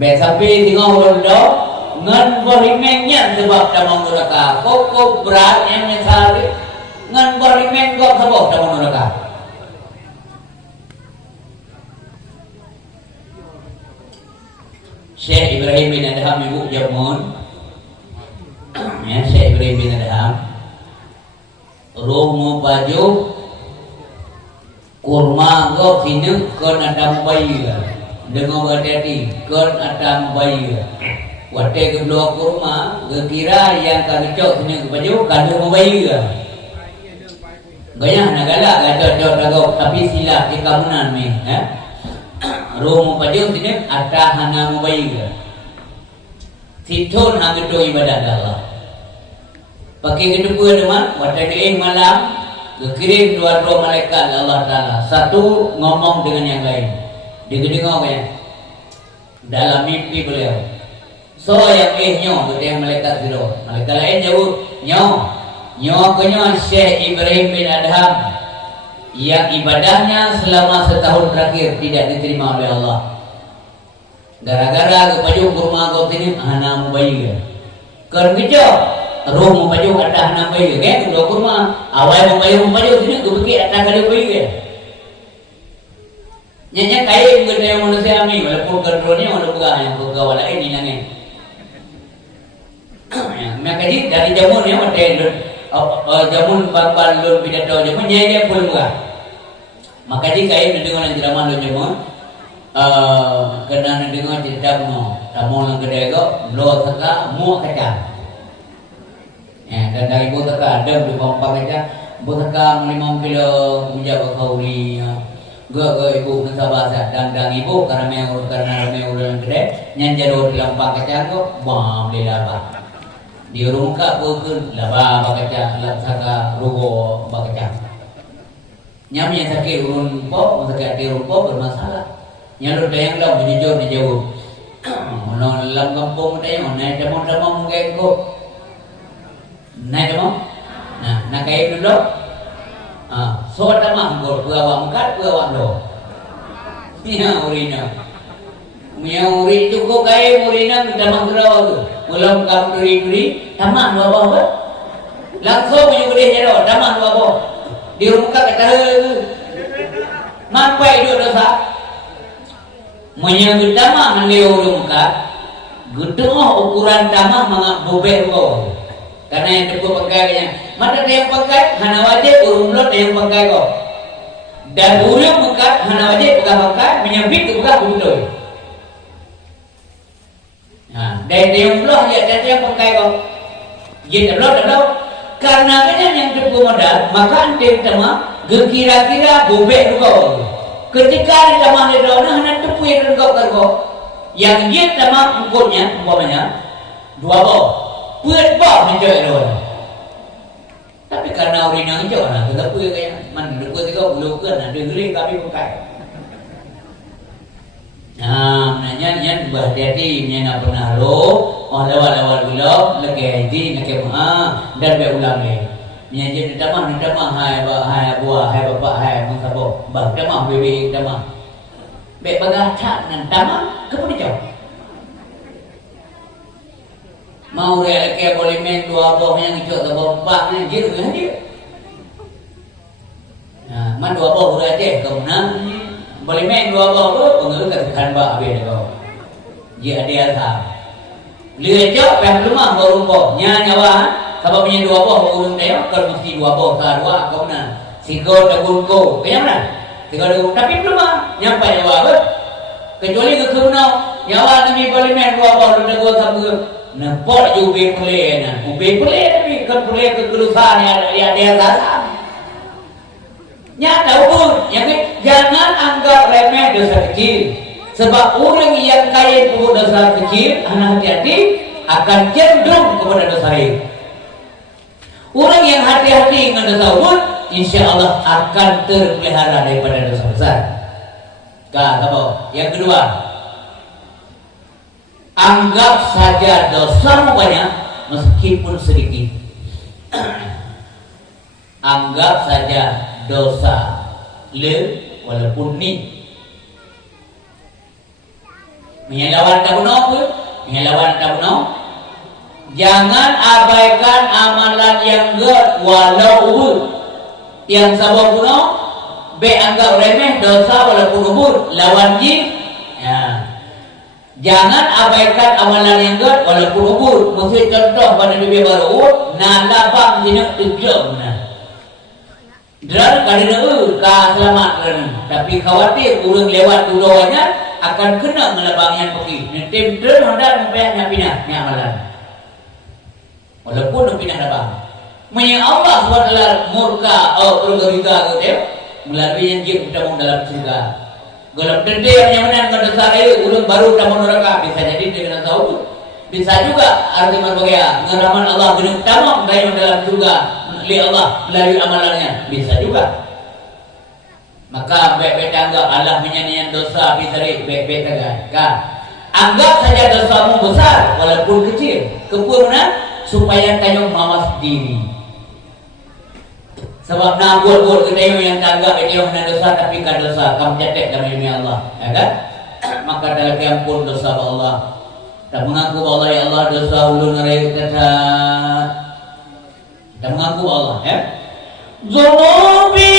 Besapi tengok rondo ngan boleh mengnya sebab tamang neraka. Kok berat yang mencari ngan boleh menggok sabah tamang neraka. Syekh Ibrahim bin Adham ibu jamun. Ya Syekh Ibrahim bin Adham. Romo baju kurma go sini kon adam bayi dengan hati kon adam bayi wate kedua kurma kira yang kacau sini baju kandung bayi gaya nagala kacau dago tapi sila di kamunan ni Romo baju sini ada hana bayi situn hangito ibadah Allah. Pakai kedua teman, pada diing malam, dikirim dua-dua malaikat Allah Taala. Satu ngomong dengan yang lain. Didengar ya. Dalam mimpi beliau. So yang nyo yang malaikat zero. Malaikat lain jauh nyo kenyo Syekh Ibrahim bin Adham yang ibadahnya selama setahun terakhir tidak diterima oleh Allah. Gara-gara kepaju kurma kau ini hana mubayi. Kerja roh mempaju ada hana bayi kan dua kurma awal mempaju sini tu bukit ada kali bayi nyanyi kaya mungkin yang manusia kami walaupun kedua-duanya orang bukan yang bergaul lain di nangis maka jadi dari jamun yang ada jamun bang-bang lun pidato jamun nyanyi pun bukan maka jadi kaya mendengar yang drama lun jamun kena mendengar cerita tamu yang kedai ko lo saka mu kacang. Dan dari botaka ada di kompak aja botaka 5 kilo menjawab kauri gak ibu mensabasa dan ibu karena orang gede nyanjaro di lampak aja kok bam di laba di rumka pun laba bakaca laksaka rugo bakaca nyamnya sakit urun po sakit di rumpo bermasalah nyalur dayang lah menjujur di jauh non lam kampung dayang naik demon mungkin kok naik demo, nak kaya dulu, so ada manggur, bawa mangkat, bawa lo, ya urina, punya urin cukup kaya urina kita manggur tu, belum kamu duri, taman bawa, langsung punya gede jero, taman bawa, di rumah kata mampai itu dosa, punya taman melihat rumah, gedung ukuran taman mangap bobek kau. Karena yang tepu pengkainya, mana ada yang pengkai, hana wajib urung lot yang pengkai kau. Dan urung mengkat, hana wajib bukan pengkai, menyempit tu bukan betul. Nah, dari yang belah dia ada yang pengkai kau. Jadi belah. Karena yang tepu modal, maka ante tema, kira-kira bobek kau. Ketika di taman di daun, hana tepu yang kau. Yang dia tema ukurnya, umpamanya 2 bau. Puat bah mencari orang. Tapi karena orang yang jauh nak, kita puat kaya mana dulu kita belum kan, dengerin kami pakai. Nah, nanya berhati-hati, nanya pernah lo, awal belum, lagi haji, lagi dan berulang lagi. Nanya ditambah, hai buah, hai bapak, hai mengkabo, bang tambah, bebek tambah. Bek bagacak nan tambah, kemudian jauh. Mau relake boleh main 2 boh yang ikut 4 ni gitu kan dia. Nah, man 2 boh udah aja kemenang boleh main 2 boh tu pengen kan ba habis kau. Dia ada asal. Lihat jauh pen rumah baru boh nyawa sebab punya 2 boh urung dia kan mesti 2 boh ta 2 kau nah. Sigo dagun ko. Kaya mana? Sigo dagun tapi belum nyampe nyawa kecuali ke kena nyawa demi boleh main 2 boh dagun satu. Nampak je ubi pelai tapi kan pelai kegelusan yang ada dasar. Nya tahu pun, jangan anggap remeh dosa kecil. Sebab orang yang kaya pun dosa kecil, anak hati-hati akan cenderung kepada dosa lain. Orang yang hati-hati dengan dosa pun, insya Allah akan terpelihara daripada dosa besar. Yang kedua, anggap saja dosamu banyak meskipun sedikit. Anggap saja dosa walaupun ni menyelawan tak benar. Jangan abaikan amalan yang walau yang sabab benar. Anggap remeh dosa walaupun umur lawan jin. Jangan abaikan amalan yang walaupun umur. Mesti contoh pada lebih baru nalabang jenak tejam Dran kadang selamat tapi khawatir orang lewat duluannya akan kena melabangnya pergi. Nanti dran hendak membayarnya pindah amalan. Walaupun pindah labang. Menya Allah SWT murka bergeriga gitu melalui yang jin bertemu dalam surga. Dalam dende yang menang dengan dosa itu orang baru tamu neraka bisa jadi dengan tahu. Bisa juga arti berbagai pengalaman Allah benar tamam dari dalam surga. Allah melalui amalannya bisa juga. Maka baik-baik anggap Allah menyanyikan dosa bisa baik-baik agak. Anggap saja dosamu besar walaupun kecil. Kepurna supaya kamu mawas diri. Sebab nak buat kita yang tanggap itu yang dosa tapi kan dosa kamu cetek dalam dunia Allah, ya kan? Maka dalam ampun dosa Allah. Tak mengaku Allah ya Allah dosa ulun ngerai kata. Dan mengaku Allah ya. Zunubi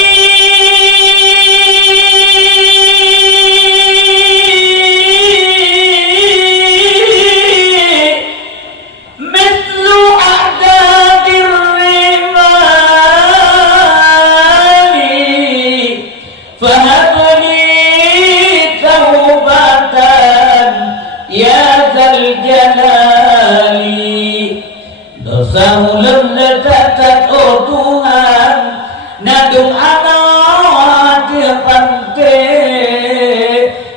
mislu a'dadir rimani fahabli taubatan ya zal jalali. Dosa ulun oh Tuhan, nadung anak pante,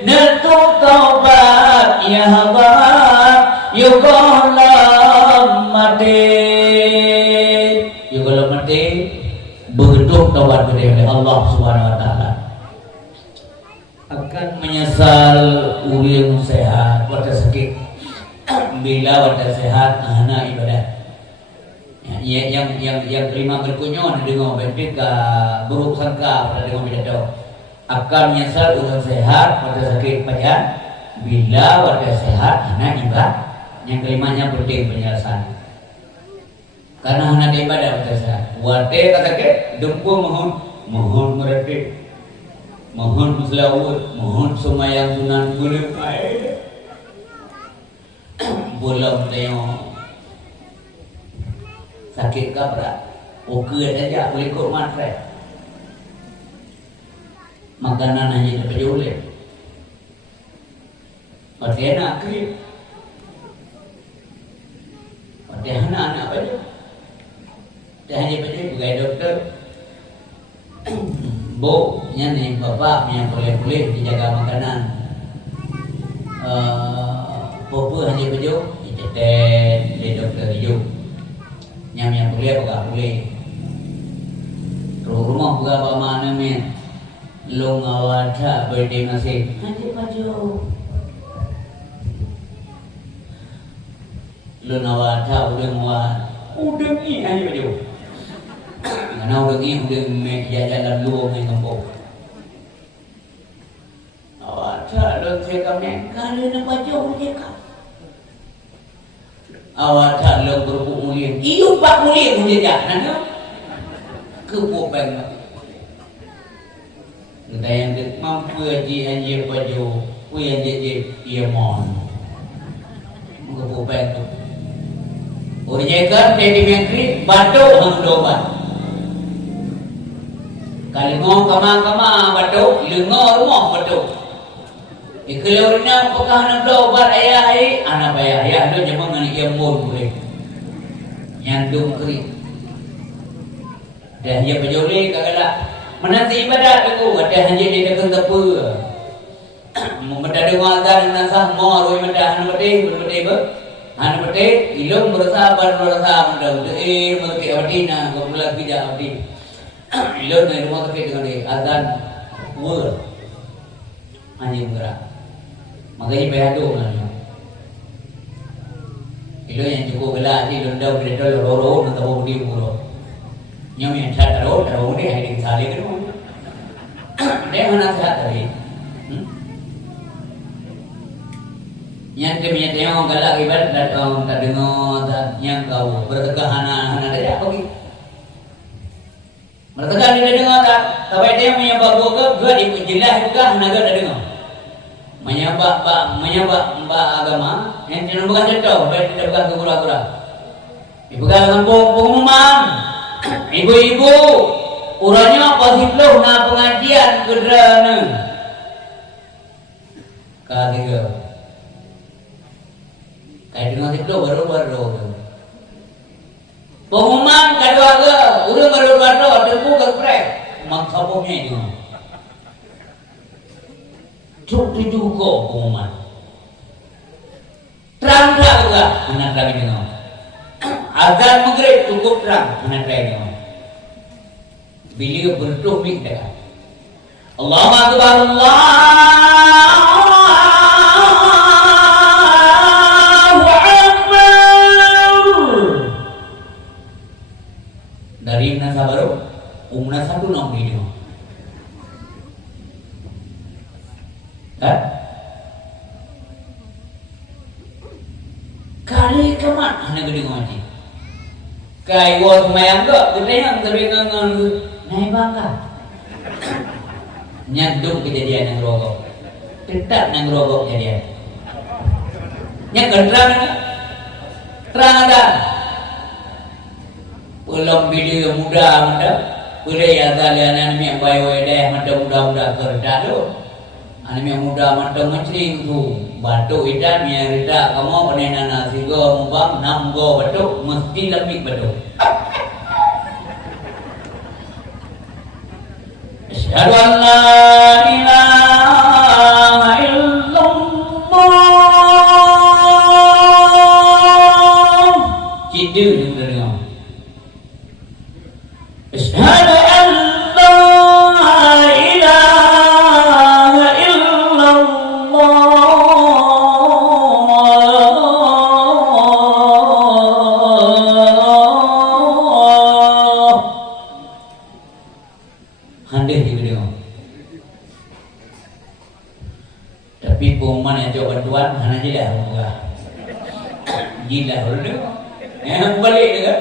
netuk taubat ya hamba, yukolam mati, berdoa taubat kepada Allah Subhanahu Wa Taala. Akan menyesal uring sehat, pada sakit, bila pada sehat, anak ibadah. Yang terima berkunjung dengan bentuk buruk sangka pada dengan bidadari akan menyesal orang sehat pada sakit pajan bila pada sehat anak ibadah. Yang kelimanya penting penjelasan karena anak ibadah pada sehat wate kata ke dempu mohon mereka mohon selawat mohon semayang sunan boleh boleh tengok sakit ke berat okey saja boleh ikut matrai makanan hanya dapat dioleh pati anak krip pati anak pada dah hanya pada bukan doktor bu ni bapak yang boleh dijaga makanan popo hanya pada itetet di doktor hidup yang boleh bukan boleh. Rumah bukan apa mana men, long awalnya berdiri masih. Nanti baju. Long awalnya udah ni aja baju. Mana udah ni meja jalan luar main kampung. Awalnya long cekam ni kalau nak baju cekam. Awak tak leng berbuat mulia. Iyo pak mulia punya jangan kebobang. Kita yang mampu aji anjir baju, punya jadi iamon. Kebobang tu. Orang jaga jadi mengkri batu hang dobat. Kalau ngong kama batu, lengor rumah batu. Kalau nak pekah nak dobat ayah anak ayah tu jangan nak iamon boleh. Yang dong kri. Dan dia berjolek kagak Menanti ibadat itu ada hanya di dekat tepu. Memeda dengar dan nasah mau roi meda han bete ber. Han bete ilung bersabar menda mesti abdina kemulah tidak abdi. Ilung dari rumah dengan azan wur. Anjing gerak. Makanya payah lah. Ilung yang cukup gelak ni ilung kita loro nanti budi muro. Nyam yang taruh ni hari kali tu. Dia mana sehat tadi? Yang kami tengok galak ibarat datang tak dengar tak yang kau bertegak hana dia pergi. Bertegak dia dengar tak? Tapi dia menyembah ke dua dijelas juga hana tak dengar. Menyembah agama yang jangan bukan contoh, baik tidak bukan kura-kura. Ibu dengan pengumuman. Ibu-ibu, uranya pasiploh na pengajian kedrana. Ketiga. Kayak dengan siploh baru. Pengumuman kedua ke, urang baru debu kerprek, maksapnya itu. Cuk tujuh ko pengumuman. Terang juga, anak kami dengar. Azan maghrib cukup terang anak saya ni. Bila bertuh minta. Allahu Akbar Allahu Akbar. Dari nasa baru umna satu nom video. Kan? Kali kemat anak gede ngaji. Kai wot mayang go, kita yang teringat naik bangga. Nyaduk kejadian yang rogok, tetap yang rogok kejadian. Yang terang ada. Belum video muda, boleh ya kalian yang bayi deh, muda kerja tu. Anak yang muda macam macam tu. Batu idan yang rida kamu panen nasi go mubang nam go batu mesti lebih batu. Asyhadu an la ilaha illallah. Cidu dengar. Asyhadu an la ilaha illallah. Hadir di video. Tapi pengumuman yang jawab bantuan hanya jilah muka. Jilah dulu. Yang balik juga.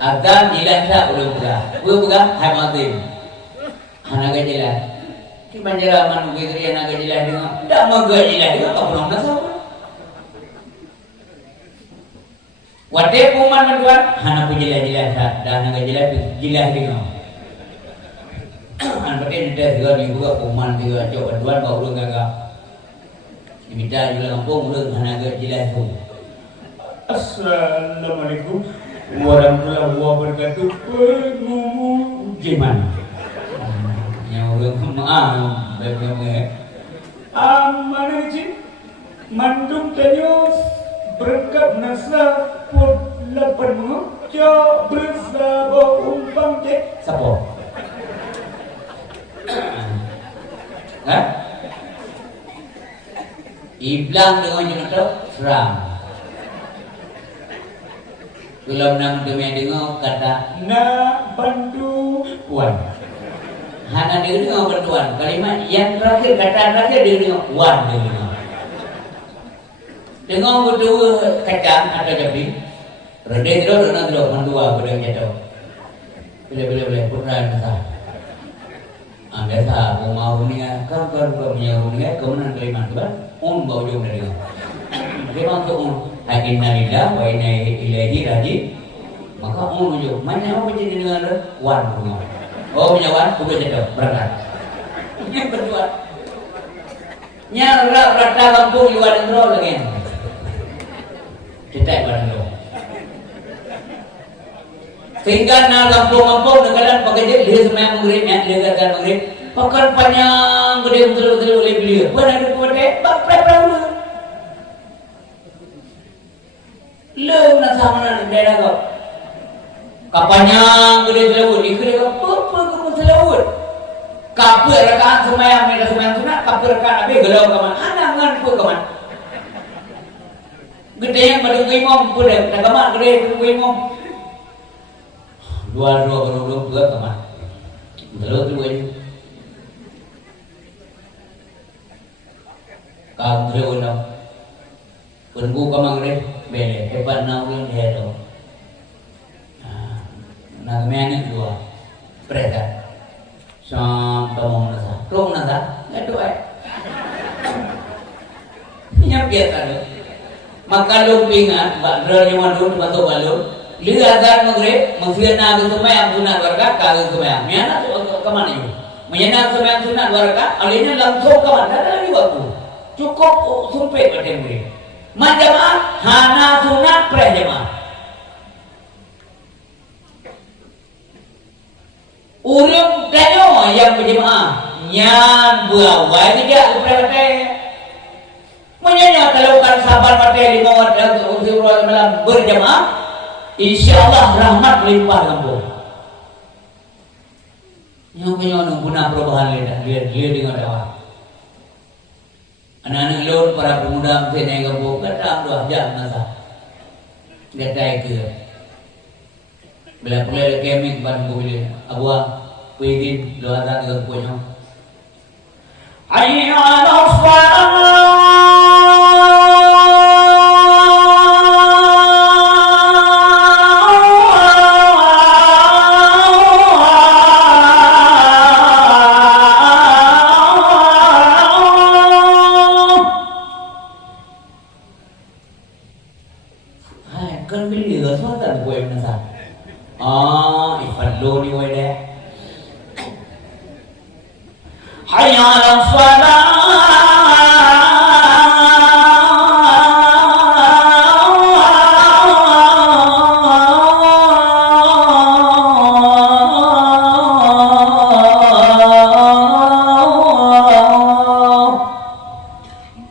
Akan jilah tak boleh buka. Hai matin. Hanya jilah. Di banjara man bukit rian agak jilah dengan. Tak mau jilah dengan kau belum nasa. Wadah pengumuman bantuan hanya pun jilah tak dan agak jilah dengan. Berarti ada juga dibuka pengumuman juga jawab bantuan kau belum gagap. Diminta juga kampung belum hanya agak jilah tu. Assalamualaikum warahmatullahi wabarakatuh. Pengumuman gimana? Yang orang maaf, bagaimana? Amanah cik, mandum tanyos berkap nasa pun lapan muka bersama umpang cik. Siapa? Hah? Iblang dengan jenutau serang. Belum nama demi dengar kata nak bantuan. Hana dia dengar bantuan. Kalimat yang terakhir kata terakhir dia dengar wan dia dengar. Dengar berdua kacang atau jabi. Redeh terus mandua pada jatuh. Bila putra nasa. Biasa mau ni kan punya rumah kemudian kalimat tu kan bau jom dari dia. Dia masuk inna lillahi wa inna ilaihi raji'un. Maka jom mana apa jadi dengan wan punya. Oh punya wan tu jatuh berangkat. Ini berdua. Nyara rata lampu luar dentro lagi. Cetak barang tu. Sehingga na kampung-kampung nagalan pagkajit lihat semayang maghrib, lihat kan maghrib. Pakan panjang gede betul-betul oleh beliau. Bukan ada kepada bapak dulu. Lem nak sama nak daerah kau. Kapanyang gede selawut, ikut apa kamu selawut? Kapur rekaan semayang mereka semayang sunat, kapur rekaan habis gelau kaman. Anak ngan pun kaman. Gede yang pada kuimom pun dah kaman gede kuimom. Dua berulung dua kaman. Betul tu ini. Kau berulung. Penbu kamang gede, bele hebat naulun hero. Nak mana dua, pereda. Sampai mau nasa, rong nasa, nggak doa. Yang biasa tu. Maka lumpingan, bakal yang mandul, batu balun. Lihat kan maghrib, mengfian naga semayang sunat warga, kagak semayang. Miana kemana itu? Miana semayang sunat warga, alihnya langsung kemana? Ada lagi waktu. Cukup sumpah pada maghrib. Majamaah, hana sunat prejamaah. Urang danyo yang berjemaah nyan buawai tidak kepada menyanya kalau kan sabar mati 5 waktu usia malam berjemaah insyaallah rahmat melimpah kampung. Yang punya guna perubahan dia dengan dakwah. Anak-anak lor para pemuda mesti naik kampung kata 2 jam masa. Dia tak ke. Bila pulai kemik ban mobil abah pergi doa dan dengan punya. Hayya 'alal salat. Hai, kan beli semua tak boleh nasa. Ifan lo ni wede. Hayya 'alal salah.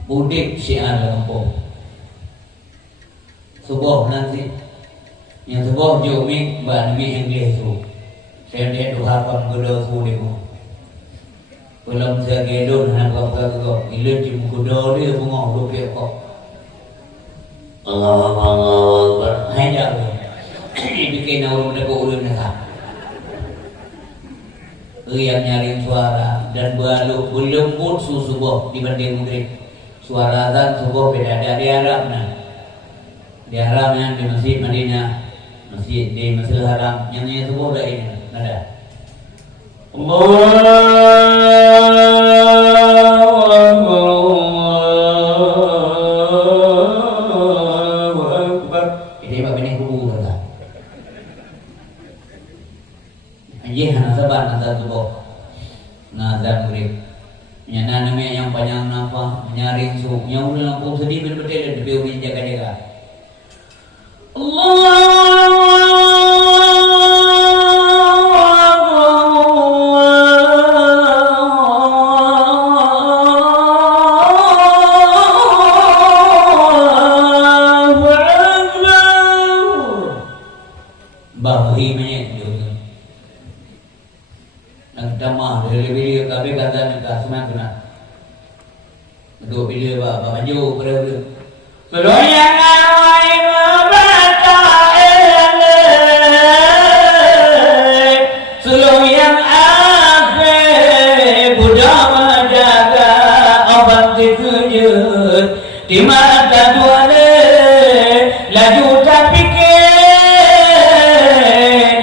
Udik syiar kampung. Subuh nanti yang sebuah jomik bahmi English tu. Saya dia tu harap gula tu dia. Belum saya gedon nak apa kau. Bila cium kuda dia bunga rupiah kau. Allah hanya bikin orang dekat ulun nak. Yang nyari suara dan belum pun subuh dibanding maghrib. Suara azan subuh beda dari Arabnya. Di Arabnya di Masjid Madinah. Masjid di Masjidil Haram yang subuh dah ini ada. Allahu Akbar. Ini apa ini kubu kata. Anjing hana sabar nazar subuh. Nazar maghrib. Nyana namanya yang panjang nafas menyaring subuh. Yang udah lampu sedih betul-betul lebih umi jaga-jaga. Di mata duane laju tak fikir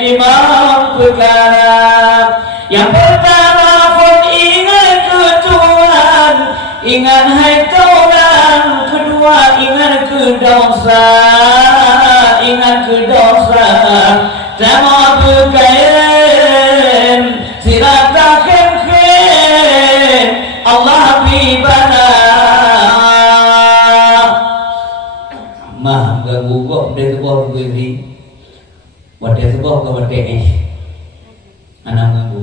imam perkara yang pertama pun ingat ke Tuhan, ingat hai Tuhan, kedua ingat ke dosa, sama berkain sirata khem Allah bibana mah ganggu kok dari sebuah begini Wadah sebuah ke wadah anak nganggu.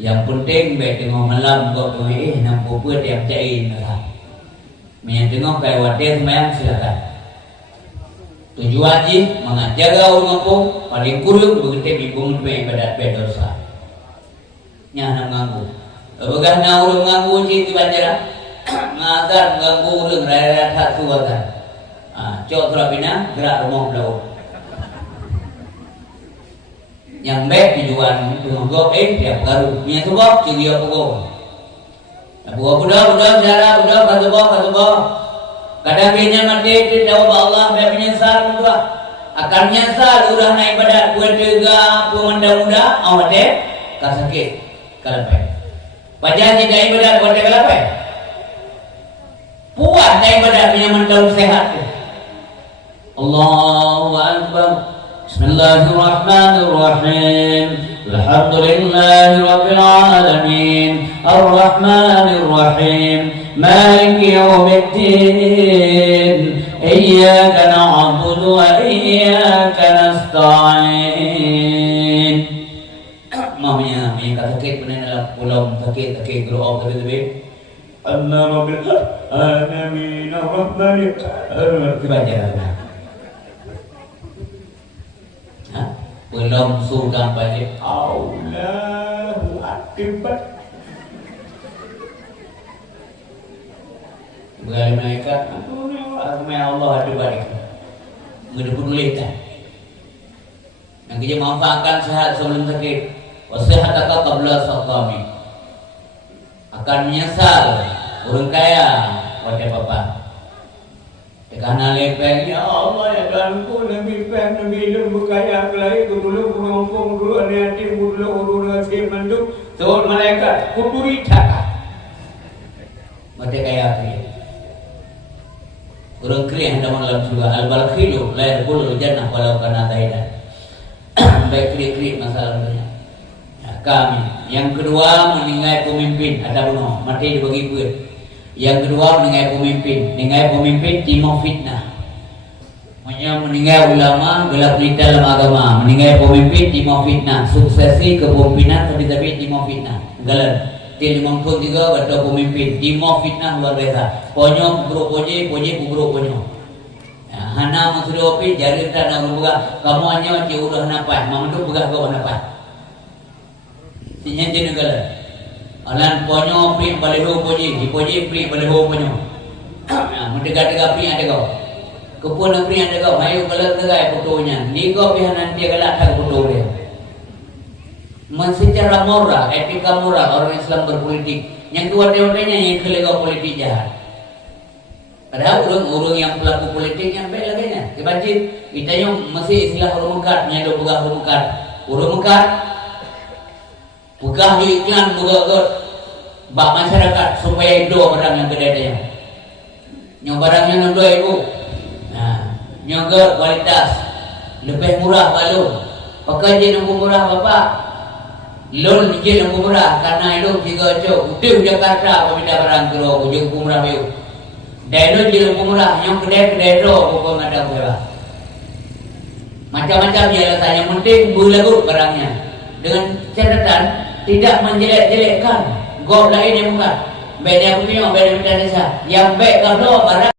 Yang penting baik tengok malam kau tengok nampak buat yang cair lah. Yang tengok kayak wadah semayang silakan. Tujuan je mengajar orang kampung paling kurang begitu bibung ibadat berdosa. Nya nganggu. Bagah na orang nganggu je di banjara. Ngagar nganggu orang raya tak suakan. Cok terapina gerak rumah belau. Yang baik tujuan tengok tiap garu. Nya sebab ceria pukul. Budak cara budak kata kadang dia mati di jawab Allah dia menyesal juga akan menyesal udah naik badan buat juga pemanda-munda awak deh kasakit kalapai pajak jika ibadat buat dia kalapai puas naik badan menyaman daun sehat Allahu Akbar Bismillahirrahmanirrahim Alhamdulillahi Rabbil Alamin Ar-Rahmanirrahim مالك يوم الدين إياك نعبد وإياك نستعين Mamanya kata sakit benar dalam pulau sakit grow up tapi Allah Rabbil Alamin Ar-Rahman Ar-Rahim belum surga balik Allahu Akbar Berkali malaikat Ramai Allah ada balik Mengedepudulikan Yang kita manfaatkan sehat sebelum sakit Wasihataka qabla saqami Akan menyesal Orang kaya Wajah bapa Tekana lepeng Ya Allah ya Tuhanku Nabi lepeng Nabi ilmu berkaya Kelahi kudulu Kunompong dulu Hati-hati Kudulu Urun Nasib Manduk Soal malaikat Kuduri cakap Wajah kaya kaya Orang kiri hendak dalam surga al-balkhilu la yadkhulul jannah walau kana taidan. Baik kiri masalahnya. Kami yang kedua meninggal pemimpin ada benar mati dibagi buat. Yang kedua meninggal pemimpin timah fitnah. Meninggal ulama gelap nita dalam agama, meninggal pemimpin timah fitnah, suksesi kepemimpinan tapi timah fitnah. Galan Til mangkut juga ada pemimpin timah fitnah luar biasa. Ponyo pugro poje pugro ponyo. Hana musro pi jari tanah rumbuga kamu hanya ci udah napas mamdu bugah kau napas. Sinya jenuh gala. Alan ponyo pi baleho poje di poje pi baleho ponyo. Mendekat-dekat pi ada kau. Kepun pi ada kau mayu gala tegai fotonya. Ni kau pi hanan dia gala tak foto dia. Secara moral, etika moral orang Islam berpolitik. Yang kedua-duanya yang kelegau politik jahat. Padahal orang-orang yang pelaku politik yang baik lagi nya. Dibaca, kita yang masih istilah orang mekat, nyado bugah orang mekat. Orang mekat, bugah di iklan bugah bak masyarakat supaya itu barang yang kedai-kedai. Yang barangnya nang ibu. Nyoga kualitas lebih murah balung. Pakai je nunggu murah bapak. Lon je nunggu murah karena itu tiga cok. Udah Jakarta pemindah barang kero ujung kumrah biu. Deno je nunggu murah yang kedai-kedai ro pokok ada berapa. Macam-macam je alasan yang penting bulagu barangnya. Dengan catatan tidak menjelek-jelekkan. Gop lain yang bukan. Beda punya, beda desa. Yang baik kalau barang